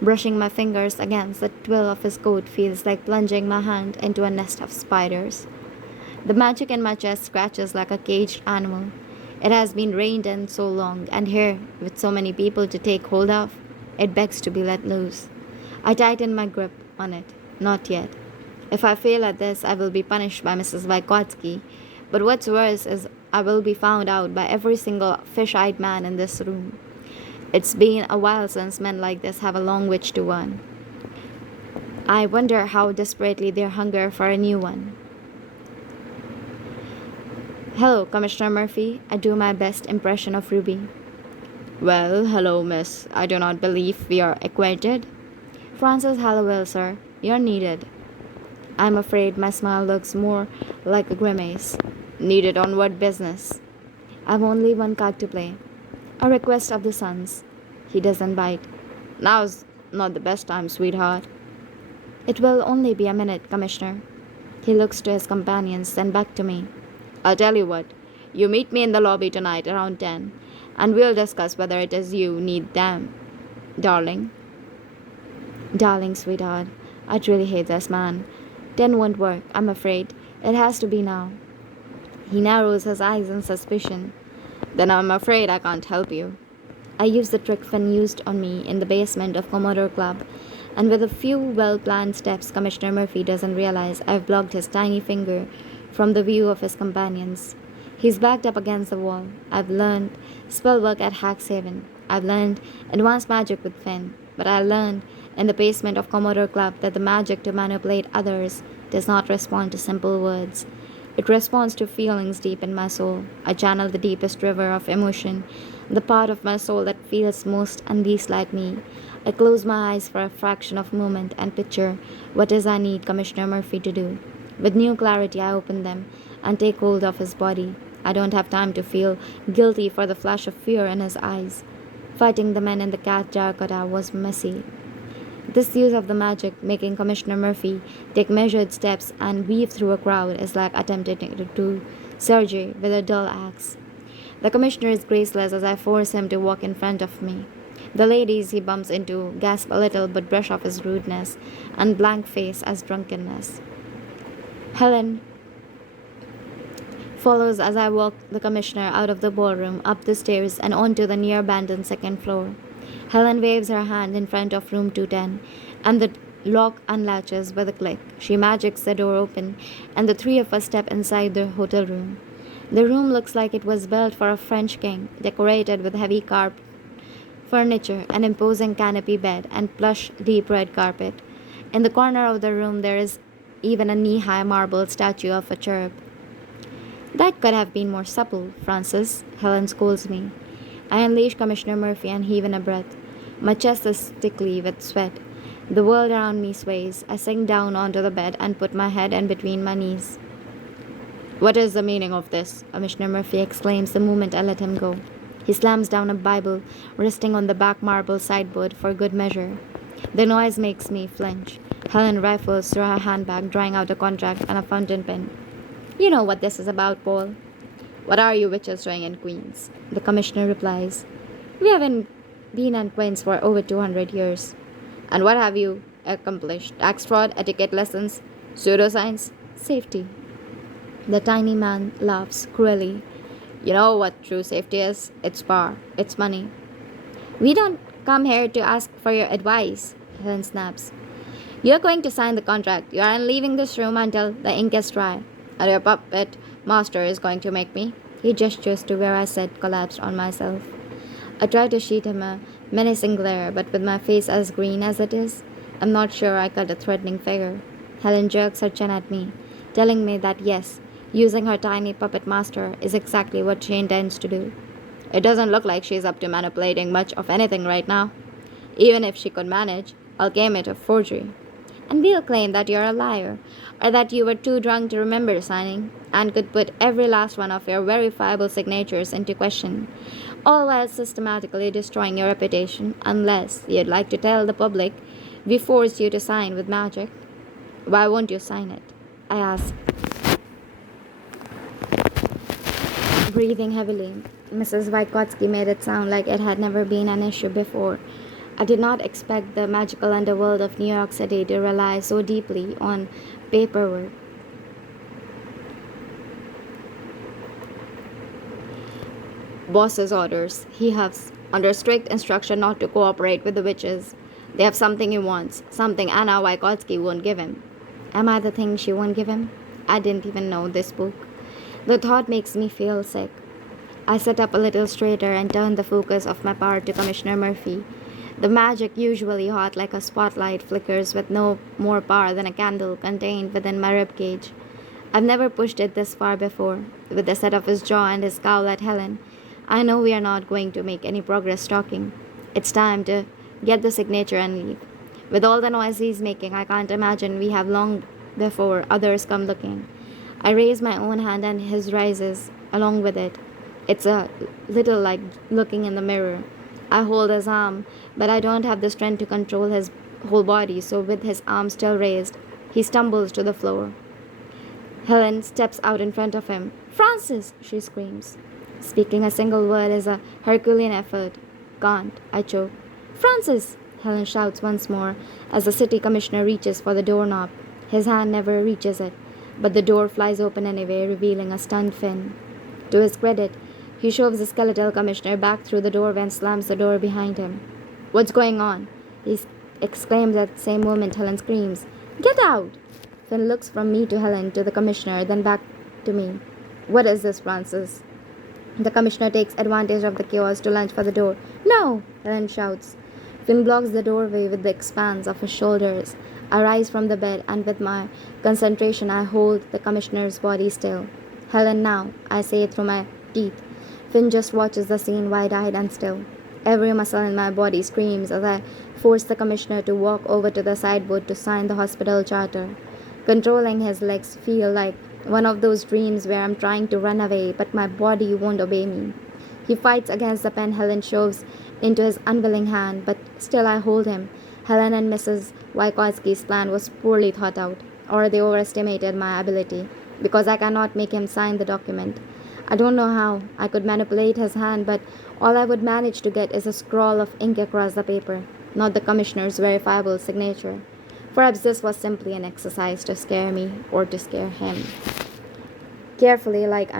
Brushing my fingers against the twill of his coat feels like plunging my hand into a nest of spiders. The magic in my chest scratches like a caged animal. It has been reined in so long, and here, with so many people to take hold of, it begs to be let loose. I tighten my grip on it. Not yet. If I fail at this, I will be punished by Mrs. Vygotsky. But what's worse is I will be found out by every single fish-eyed man in this room. It's been a while since men like this have a long witch to run. I wonder how desperately they hunger for a new one. Hello, Commissioner Murphy. I do my best impression of Ruby. Well, hello, miss. I do not believe we are acquainted. Francis Hallowell, sir. You're needed. I'm afraid my smile looks more like a grimace. Needed on what business? I've only one card to play. A request of the sun's. He doesn't bite. Now's not the best time, sweetheart. It will only be a minute, Commissioner. He looks to his companions, then back to me. I'll tell you what. You meet me in the lobby tonight around 10, and we'll discuss whether it is you need them. Darling. Darling, sweetheart. I'd really hate this man. 10 won't work, I'm afraid. It has to be now. He narrows his eyes in suspicion. Then I'm afraid I can't help you. I use the trick Finn used on me in the basement of Commodore Club, and with a few well-planned steps, Commissioner Murphy doesn't realize I've blocked his tiny finger from the view of his companions. He's backed up against the wall. I've learned spell work at Haxhaven. I've learned advanced magic with Finn, but I learned in the basement of Commodore Club that the magic to manipulate others does not respond to simple words. It responds to feelings deep in my soul. I channel the deepest river of emotion, the part of my soul that feels most and least like me. I close my eyes for a fraction of a moment and picture what is I need Commissioner Murphy to do. With new clarity, I open them and take hold of his body. I don't have time to feel guilty for the flash of fear in his eyes. Fighting the men in the cat Jarkata was messy. This use of the magic, making Commissioner Murphy take measured steps and weave through a crowd, is like attempting to do surgery with a dull axe. The Commissioner is graceless as I force him to walk in front of me. The ladies he bumps into gasp a little but brush off his rudeness and blank face as drunkenness. Helen follows as I walk the commissioner out of the ballroom, up the stairs, and onto the near abandoned second floor. Helen waves her hand in front of room 210, and the lock unlatches with a click. She magics the door open, and the three of us step inside the hotel room. The room looks like it was built for a French king, decorated with heavy carved furniture, an imposing canopy bed, and plush deep red carpet. In the corner of the room there is even a knee-high marble statue of a cherub. That could have been more supple, Francis, Helen scolds me. I unleash Commissioner Murphy and heave in a breath. My chest is sticky with sweat. The world around me sways. I sink down onto the bed and put my head in between my knees. What is the meaning of this? Commissioner Murphy exclaims the moment I let him go. He slams down a Bible, resting on the back marble sideboard for good measure. The noise makes me flinch. Helen rifles through her handbag, drawing out a contract and a fountain pen. You know what this is about, Paul. What are you witches doing in Queens? The commissioner replies. We haven't been in Queens for over 200 years. And what have you accomplished? Tax fraud, etiquette lessons, pseudoscience, safety. The tiny man laughs cruelly. You know what true safety is? It's power. It's money. We don't come here to ask for your advice, Helen snaps. You're going to sign the contract. You aren't leaving this room until the ink is dry. And your puppet master is going to make me. He gestures to where I sat collapsed on myself. I try to shoot him a menacing glare, but with my face as green as it is, I'm not sure I cut a threatening figure. Helen jerks her chin at me, telling me that yes, using her tiny puppet master is exactly what she intends to do. It doesn't look like she's up to manipulating much of anything right now. Even if she could manage, I'll claim it a forgery. And we'll claim that you're a liar, or that you were too drunk to remember signing, and could put every last one of your verifiable signatures into question, all while systematically destroying your reputation, unless you'd like to tell the public we forced you to sign with magic. Why won't you sign it? I asked, breathing heavily. Mrs. Wygotsky made it sound like it had never been an issue before. I did not expect the magical underworld of New York City to rely so deeply on paperwork. Boss's orders, he huffs, under strict instruction not to cooperate with the witches. They have something he wants, something Anna Wygotsky won't give him. Am I the thing she won't give him? I didn't even know this book. The thought makes me feel sick. I sit up a little straighter and turn the focus of my power to Commissioner Murphy. The magic, usually hot like a spotlight, flickers with no more power than a candle contained within my ribcage. I've never pushed it this far before. With the set of his jaw and his scowl at Helen, I know we are not going to make any progress talking. It's time to get the signature and leave. With all the noise he's making, I can't imagine we have long before others come looking. I raise my own hand and his rises along with it. It's a little like looking in the mirror. I hold his arm, but I don't have the strength to control his whole body, so with his arm still raised, he stumbles to the floor. Helen steps out in front of him. Francis, she screams. Speaking a single word is a Herculean effort. Can't, I choke. Francis, Helen shouts once more as the city commissioner reaches for the doorknob. His hand never reaches it, but the door flies open anyway, revealing a stunned Finn. To his credit, he shoves the skeletal commissioner back through the doorway and slams the door behind him. What's going on? He exclaims at the same moment Helen screams. Get out! Finn looks from me to Helen to the commissioner, then back to me. What is this, Francis? The commissioner takes advantage of the chaos to lunge for the door. No! Helen shouts. Finn blocks the doorway with the expanse of his shoulders. I rise from the bed and with my concentration I hold the commissioner's body still. Helen, now, I say through my teeth. Finn just watches the scene wide-eyed and still. Every muscle in my body screams as I force the commissioner to walk over to the sideboard to sign the hospital charter. Controlling his legs feel like one of those dreams where I'm trying to run away, but my body won't obey me. He fights against the pen Helen shoves into his unwilling hand, but still I hold him. Helen and Mrs. Wygotsky's plan was poorly thought out, or they overestimated my ability, because I cannot make him sign the document. I don't know how. I could manipulate his hand, but all I would manage to get is a scrawl of ink across the paper, not the commissioner's verifiable signature. Perhaps this was simply an exercise to scare me or to scare him. Carefully, like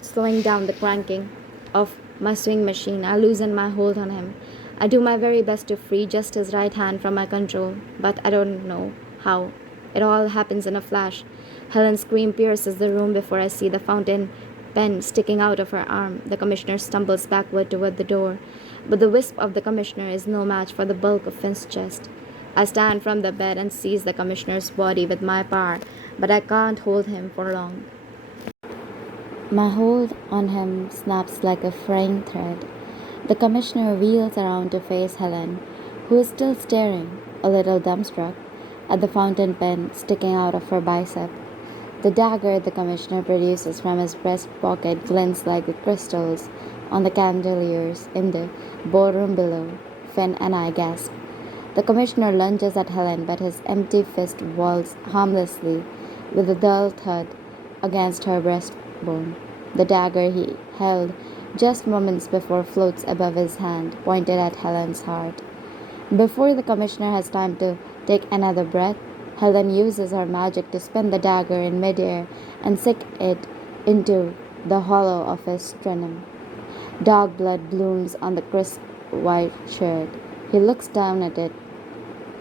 slowing down the cranking of my swing machine, I loosen my hold on him. I do my very best to free just his right hand from my control, but I don't know how. It all happens in a flash. Helen's scream pierces the room before I see the fountain pen sticking out of her arm. The commissioner stumbles backward toward the door, but the wisp of the commissioner is no match for the bulk of Finn's chest. I stand from the bed and seize the commissioner's body with my power, but I can't hold him for long. My hold on him snaps like a fraying thread. The commissioner wheels around to face Helen, who is still staring, a little dumbstruck, at the fountain pen sticking out of her bicep. The dagger the commissioner produces from his breast pocket glints like the crystals on the chandeliers in the ballroom below. Finn and I gasp. The commissioner lunges at Helen, but his empty fist falls harmlessly with a dull thud against her breastbone. The dagger he held just moments before floats above his hand, pointed at Helen's heart. Before the commissioner has time to take another breath, Helen uses her magic to spin the dagger in midair and sink it into the hollow of his sternum. Dark blood blooms on the crisp white shirt. He looks down at it,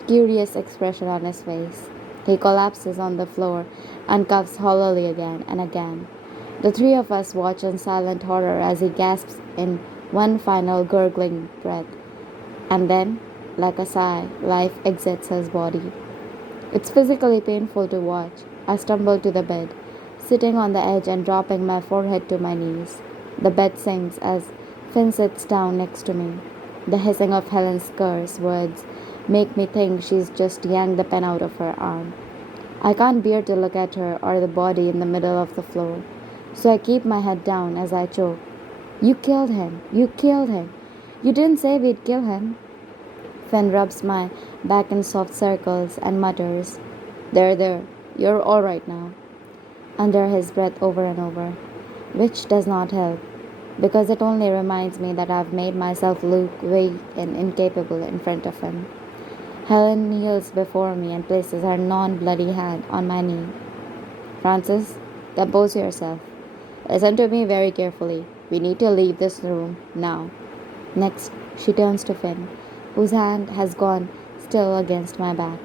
curious expression on his face. He collapses on the floor and coughs hollowly again and again. The three of us watch in silent horror as he gasps in one final gurgling breath. And then, like a sigh, life exits his body. It's physically painful to watch. I stumble to the bed, sitting on the edge and dropping my forehead to my knees. The bed sinks as Finn sits down next to me. The hissing of Helen's curse words make me think she's just yanked the pen out of her arm. I can't bear to look at her or the body in the middle of the floor, so I keep my head down as I choke. You killed him! You killed him! You didn't say we'd kill him! Finn rubs my back in soft circles and mutters, There, you're all right now, under his breath over and over, which does not help, because it only reminds me that I've made myself look weak and incapable in front of him. Helen kneels before me and places her non-bloody hand on my knee. Francis, compose yourself. Listen to me very carefully. We need to leave this room now. Next, she turns to Finn, whose hand has gone still against my back.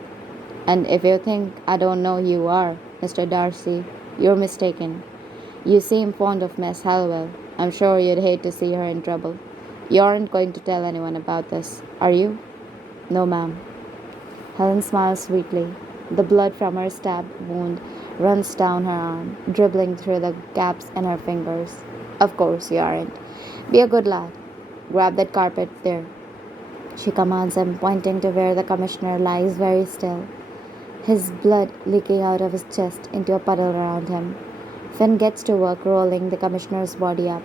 And if you think I don't know who you are, Mr. Darcy, you're mistaken. You seem fond of Miss Hallowell. I'm sure you'd hate to see her in trouble. You aren't going to tell anyone about this, are you? No, ma'am. Helen smiles sweetly. The blood from her stab wound runs down her arm, dribbling through the gaps in her fingers. Of course you aren't. Be a good lad. Grab that carpet there. She commands him, pointing to where the commissioner lies very still, his blood leaking out of his chest into a puddle around him. Finn gets to work rolling the commissioner's body up,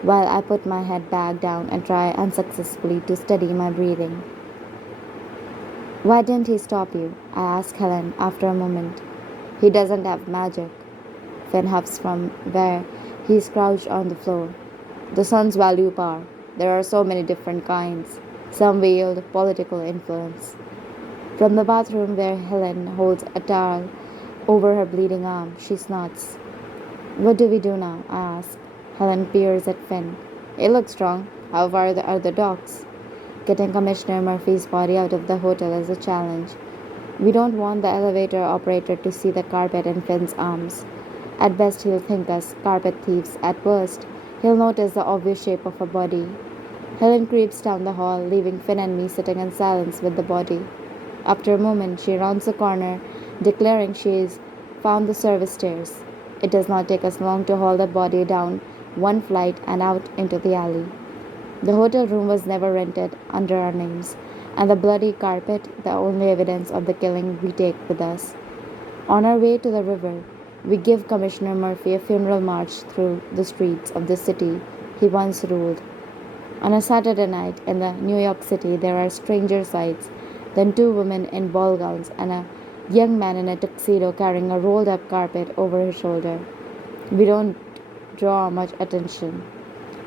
while I put my head back down and try unsuccessfully to steady my breathing. Why didn't he stop you? I ask Helen after a moment. He doesn't have magic. Finn huffs from where he is crouched on the floor. The sons value power. There are so many different kinds. Some wield political influence. From the bathroom where Helen holds a towel over her bleeding arm, she snorts. What do we do now? I ask. Helen peers at Finn. He looks strong. How far are the docks? Getting Commissioner Murphy's body out of the hotel is a challenge. We don't want the elevator operator to see the carpet in Finn's arms. At best, he'll think us carpet thieves. At worst, he'll notice the obvious shape of a body. Helen creeps down the hall, leaving Finn and me sitting in silence with the body. After a moment, she rounds the corner, declaring she's found the service stairs. It does not take us long to haul the body down one flight and out into the alley. The hotel room was never rented under our names, and the bloody carpet the only evidence of the killing we take with us. On our way to the river, we give Commissioner Murphy a funeral march through the streets of the city he once ruled. On a Saturday night in the New York City, there are stranger sights than two women in ball gowns and a young man in a tuxedo carrying a rolled-up carpet over his shoulder. We don't draw much attention.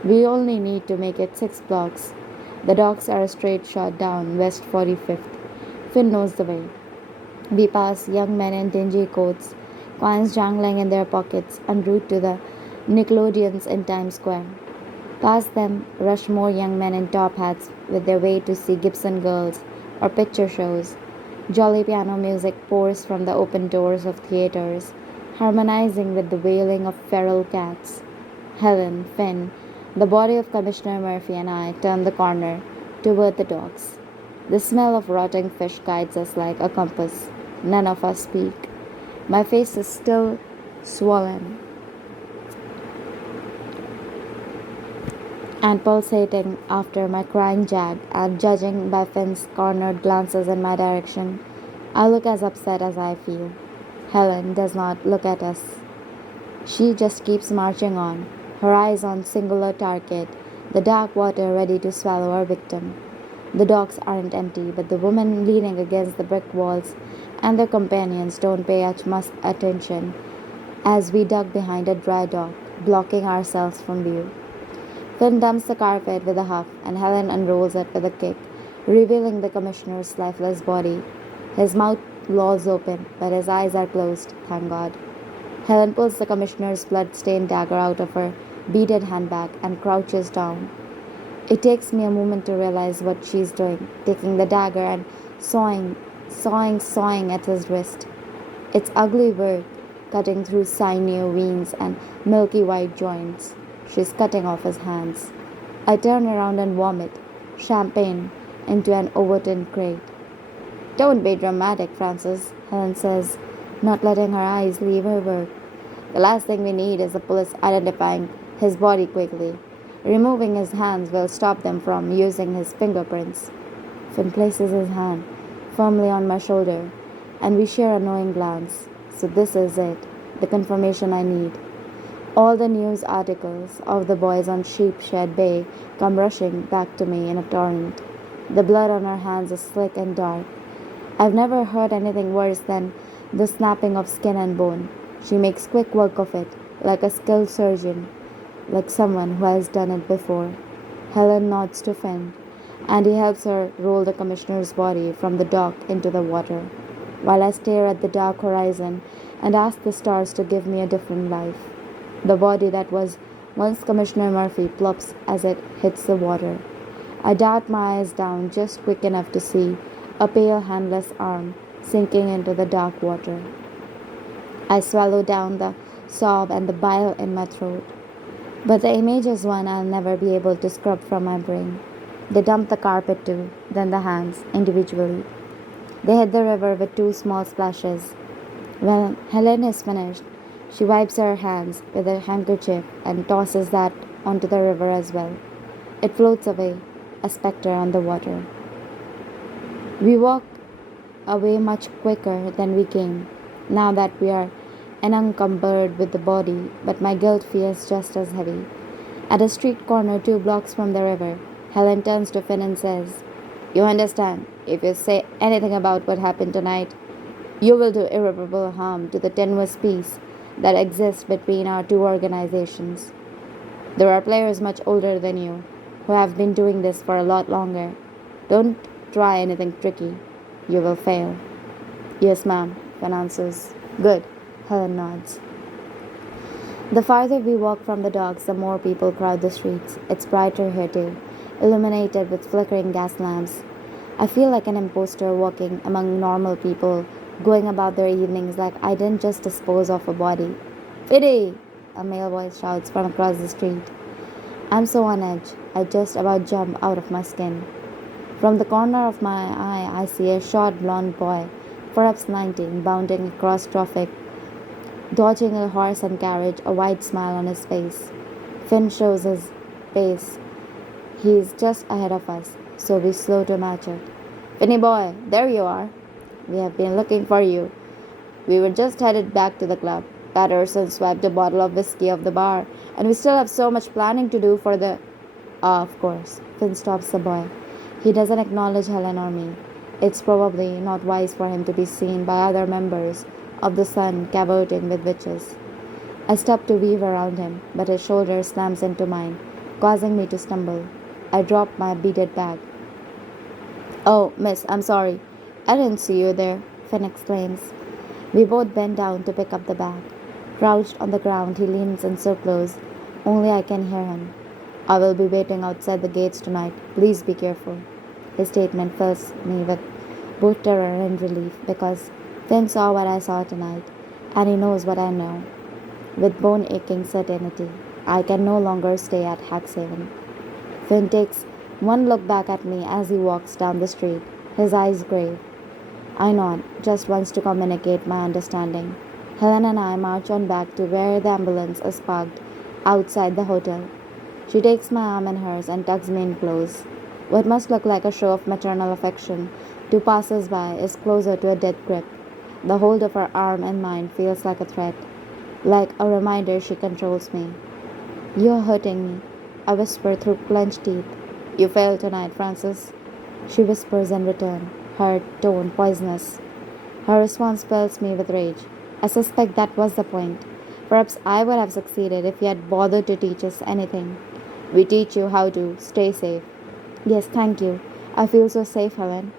We only need to make it 6 blocks. The docks are a straight shot down West 45th. Finn knows the way. We pass young men in dingy coats, coins jangling in their pockets, en route to the Nickelodeons in Times Square. Past them rush more young men in top hats with their way to see Gibson girls or picture shows. Jolly piano music pours from the open doors of theaters, harmonizing with the wailing of feral cats. Helen, Finn, the body of Commissioner Murphy, and I turn the corner toward the docks. The smell of rotting fish guides us like a compass. None of us speak. My face is still swollen and pulsating after my crying jag, and judging by Finn's cornered glances in my direction, I look as upset as I feel. Helen does not look at us. She just keeps marching on, her eyes on singular target, the dark water ready to swallow our victim. The docks aren't empty, but the women leaning against the brick walls and their companions don't pay much attention as we duck behind a dry dock, blocking ourselves from view. Finn dumps the carpet with a huff, and Helen unrolls it with a kick, revealing the commissioner's lifeless body. His mouth lolls open, but his eyes are closed, thank God. Helen pulls the commissioner's blood-stained dagger out of her beaded handbag and crouches down. It takes me a moment to realize what she's doing, taking the dagger and sawing at his wrist. It's ugly work, cutting through sinew veins and milky white joints. She's cutting off his hands. I turn around and vomit champagne into an Overton crate. Don't be dramatic, Francis, Helen says, not letting her eyes leave her work. The last thing we need is the police identifying his body quickly. Removing his hands will stop them from using his fingerprints. Finn places his hand firmly on my shoulder, and we share a knowing glance. So this is it, the confirmation I need. All the news articles of the boys on Sheepshead Bay come rushing back to me in a torrent. The blood on her hands is slick and dark. I've never heard anything worse than the snapping of skin and bone. She makes quick work of it, like a skilled surgeon, like someone who has done it before. Helen nods to Finn, and he helps her roll the commissioner's body from the dock into the water, while I stare at the dark horizon and ask the stars to give me a different life. The body that was once Commissioner Murphy plops as it hits the water. I dart my eyes down just quick enough to see a pale, handless arm sinking into the dark water. I swallow down the sob and the bile in my throat. But the image is one I'll never be able to scrub from my brain. They dump the carpet too, then the hands, individually. They hit the river with 2 small splashes. When Helen is finished, she wipes her hands with a handkerchief and tosses that onto the river as well. It floats away, a spectre on the water. We walk away much quicker than we came, now that we are unencumbered with the body, but my guilt feels just as heavy. At a street corner 2 blocks from the river, Helen turns to Finn and says, "You understand, if you say anything about what happened tonight, you will do irreparable harm to the tenuous peace that exists between our 2 organizations. There are players much older than you who have been doing this for a lot longer. Don't try anything tricky. You will fail." "Yes, ma'am," Finn answers. "Good," Helen nods. The farther we walk from the docks, the more people crowd the streets. It's brighter here too, illuminated with flickering gas lamps. I feel like an imposter walking among normal people, going about their evenings like I didn't just dispose of a body. "Pity!" a male voice shouts from across the street. I'm so on edge, I just about jump out of my skin. From the corner of my eye, I see a short blond boy, perhaps 19, bounding across traffic, dodging a horse and carriage, a wide smile on his face. Finn shows his pace. He is just ahead of us, so we slow to match it. "Finny boy, there you are. We have been looking for you. We were just headed back to the club. Patterson swiped a bottle of whiskey off the bar, and we still have so much planning to do for the—" Of course," Finn stops the boy. He doesn't acknowledge Helen or me. It's probably not wise for him to be seen by other members of the Sun cavorting with witches. I stop to weave around him, but his shoulder slams into mine, causing me to stumble. I drop my beaded bag. Oh, miss, I'm sorry. I didn't see you there, Finn exclaims. We both bend down to pick up the bag. Crouched on the ground, he leans in so close, only I can hear him. I will be waiting outside the gates tonight. Please be careful. His statement fills me with both terror and relief because Finn saw what I saw tonight, and he knows what I know. With bone aching certainty, I can no longer stay at Hacksaven. Finn takes one look back at me as he walks down the street, his eyes grave. I nod, just wants to communicate my understanding. Helen and I march on back to where the ambulance is parked outside the hotel. She takes my arm in hers and tugs me in close. What must look like a show of maternal affection to passers-by is closer to a death grip. The hold of her arm in mine feels like a threat, like a reminder she controls me. You're hurting me, I whisper through clenched teeth. You failed tonight, Francis, she whispers in return, her tone poisonous. Her response fills me with rage. I suspect that was the point. Perhaps I would have succeeded if you had bothered to teach us anything. We teach you how to stay safe. Yes, thank you. I feel so safe, Helen,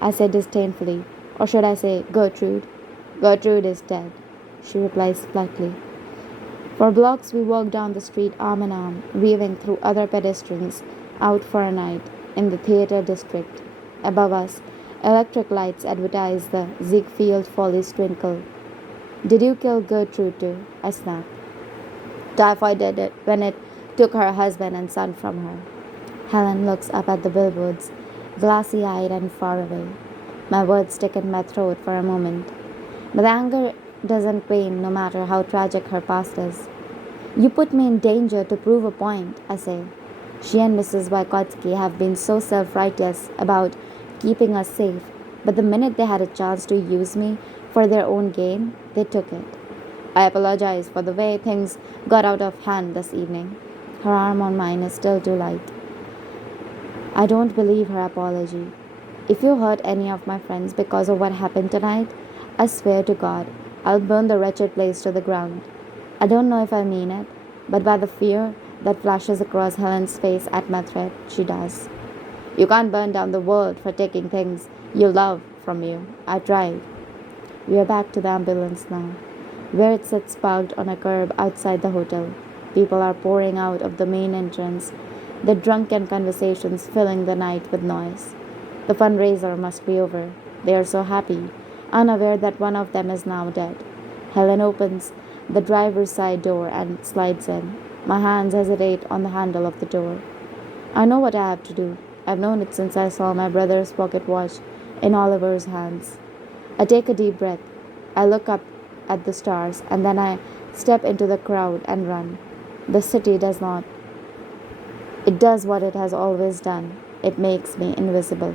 I say disdainfully. Or should I say Gertrude? Gertrude is dead, she replies flatly. For blocks we walk down the street arm in arm, weaving through other pedestrians out for a night in the theatre district. Above us, electric lights advertise the Ziegfeld Follies twinkle. Did you kill Gertrude too? I snap. Typhoid did it when it took her husband and son from her. Helen looks up at the billboards, glassy eyed and far away. My words stick in my throat for a moment. But the anger doesn't pain no matter how tragic her past is. You put me in danger to prove a point, I say. She and Mrs. Wykotsky have been so self-righteous about keeping us safe, but the minute they had a chance to use me for their own gain, they took it. I apologize for the way things got out of hand this evening. Her arm on mine is still too light. I don't believe her apology. If you hurt any of my friends because of what happened tonight, I swear to God, I'll burn the wretched place to the ground. I don't know if I mean it, but by the fear that flashes across Helen's face at my threat, she does. You can't burn down the world for taking things you love from you. I tried. We are back to the ambulance now, where it sits parked on a curb outside the hotel. People are pouring out of the main entrance, their drunken conversations filling the night with noise. The fundraiser must be over. They are so happy, unaware that one of them is now dead. Helen opens the driver's side door and slides in. My hands hesitate on the handle of the door. I know what I have to do. I've known it since I saw my brother's pocket watch in Oliver's hands. I take a deep breath. I look up at the stars and then I step into the crowd and run. The city does not. It does what it has always done. It makes me invisible.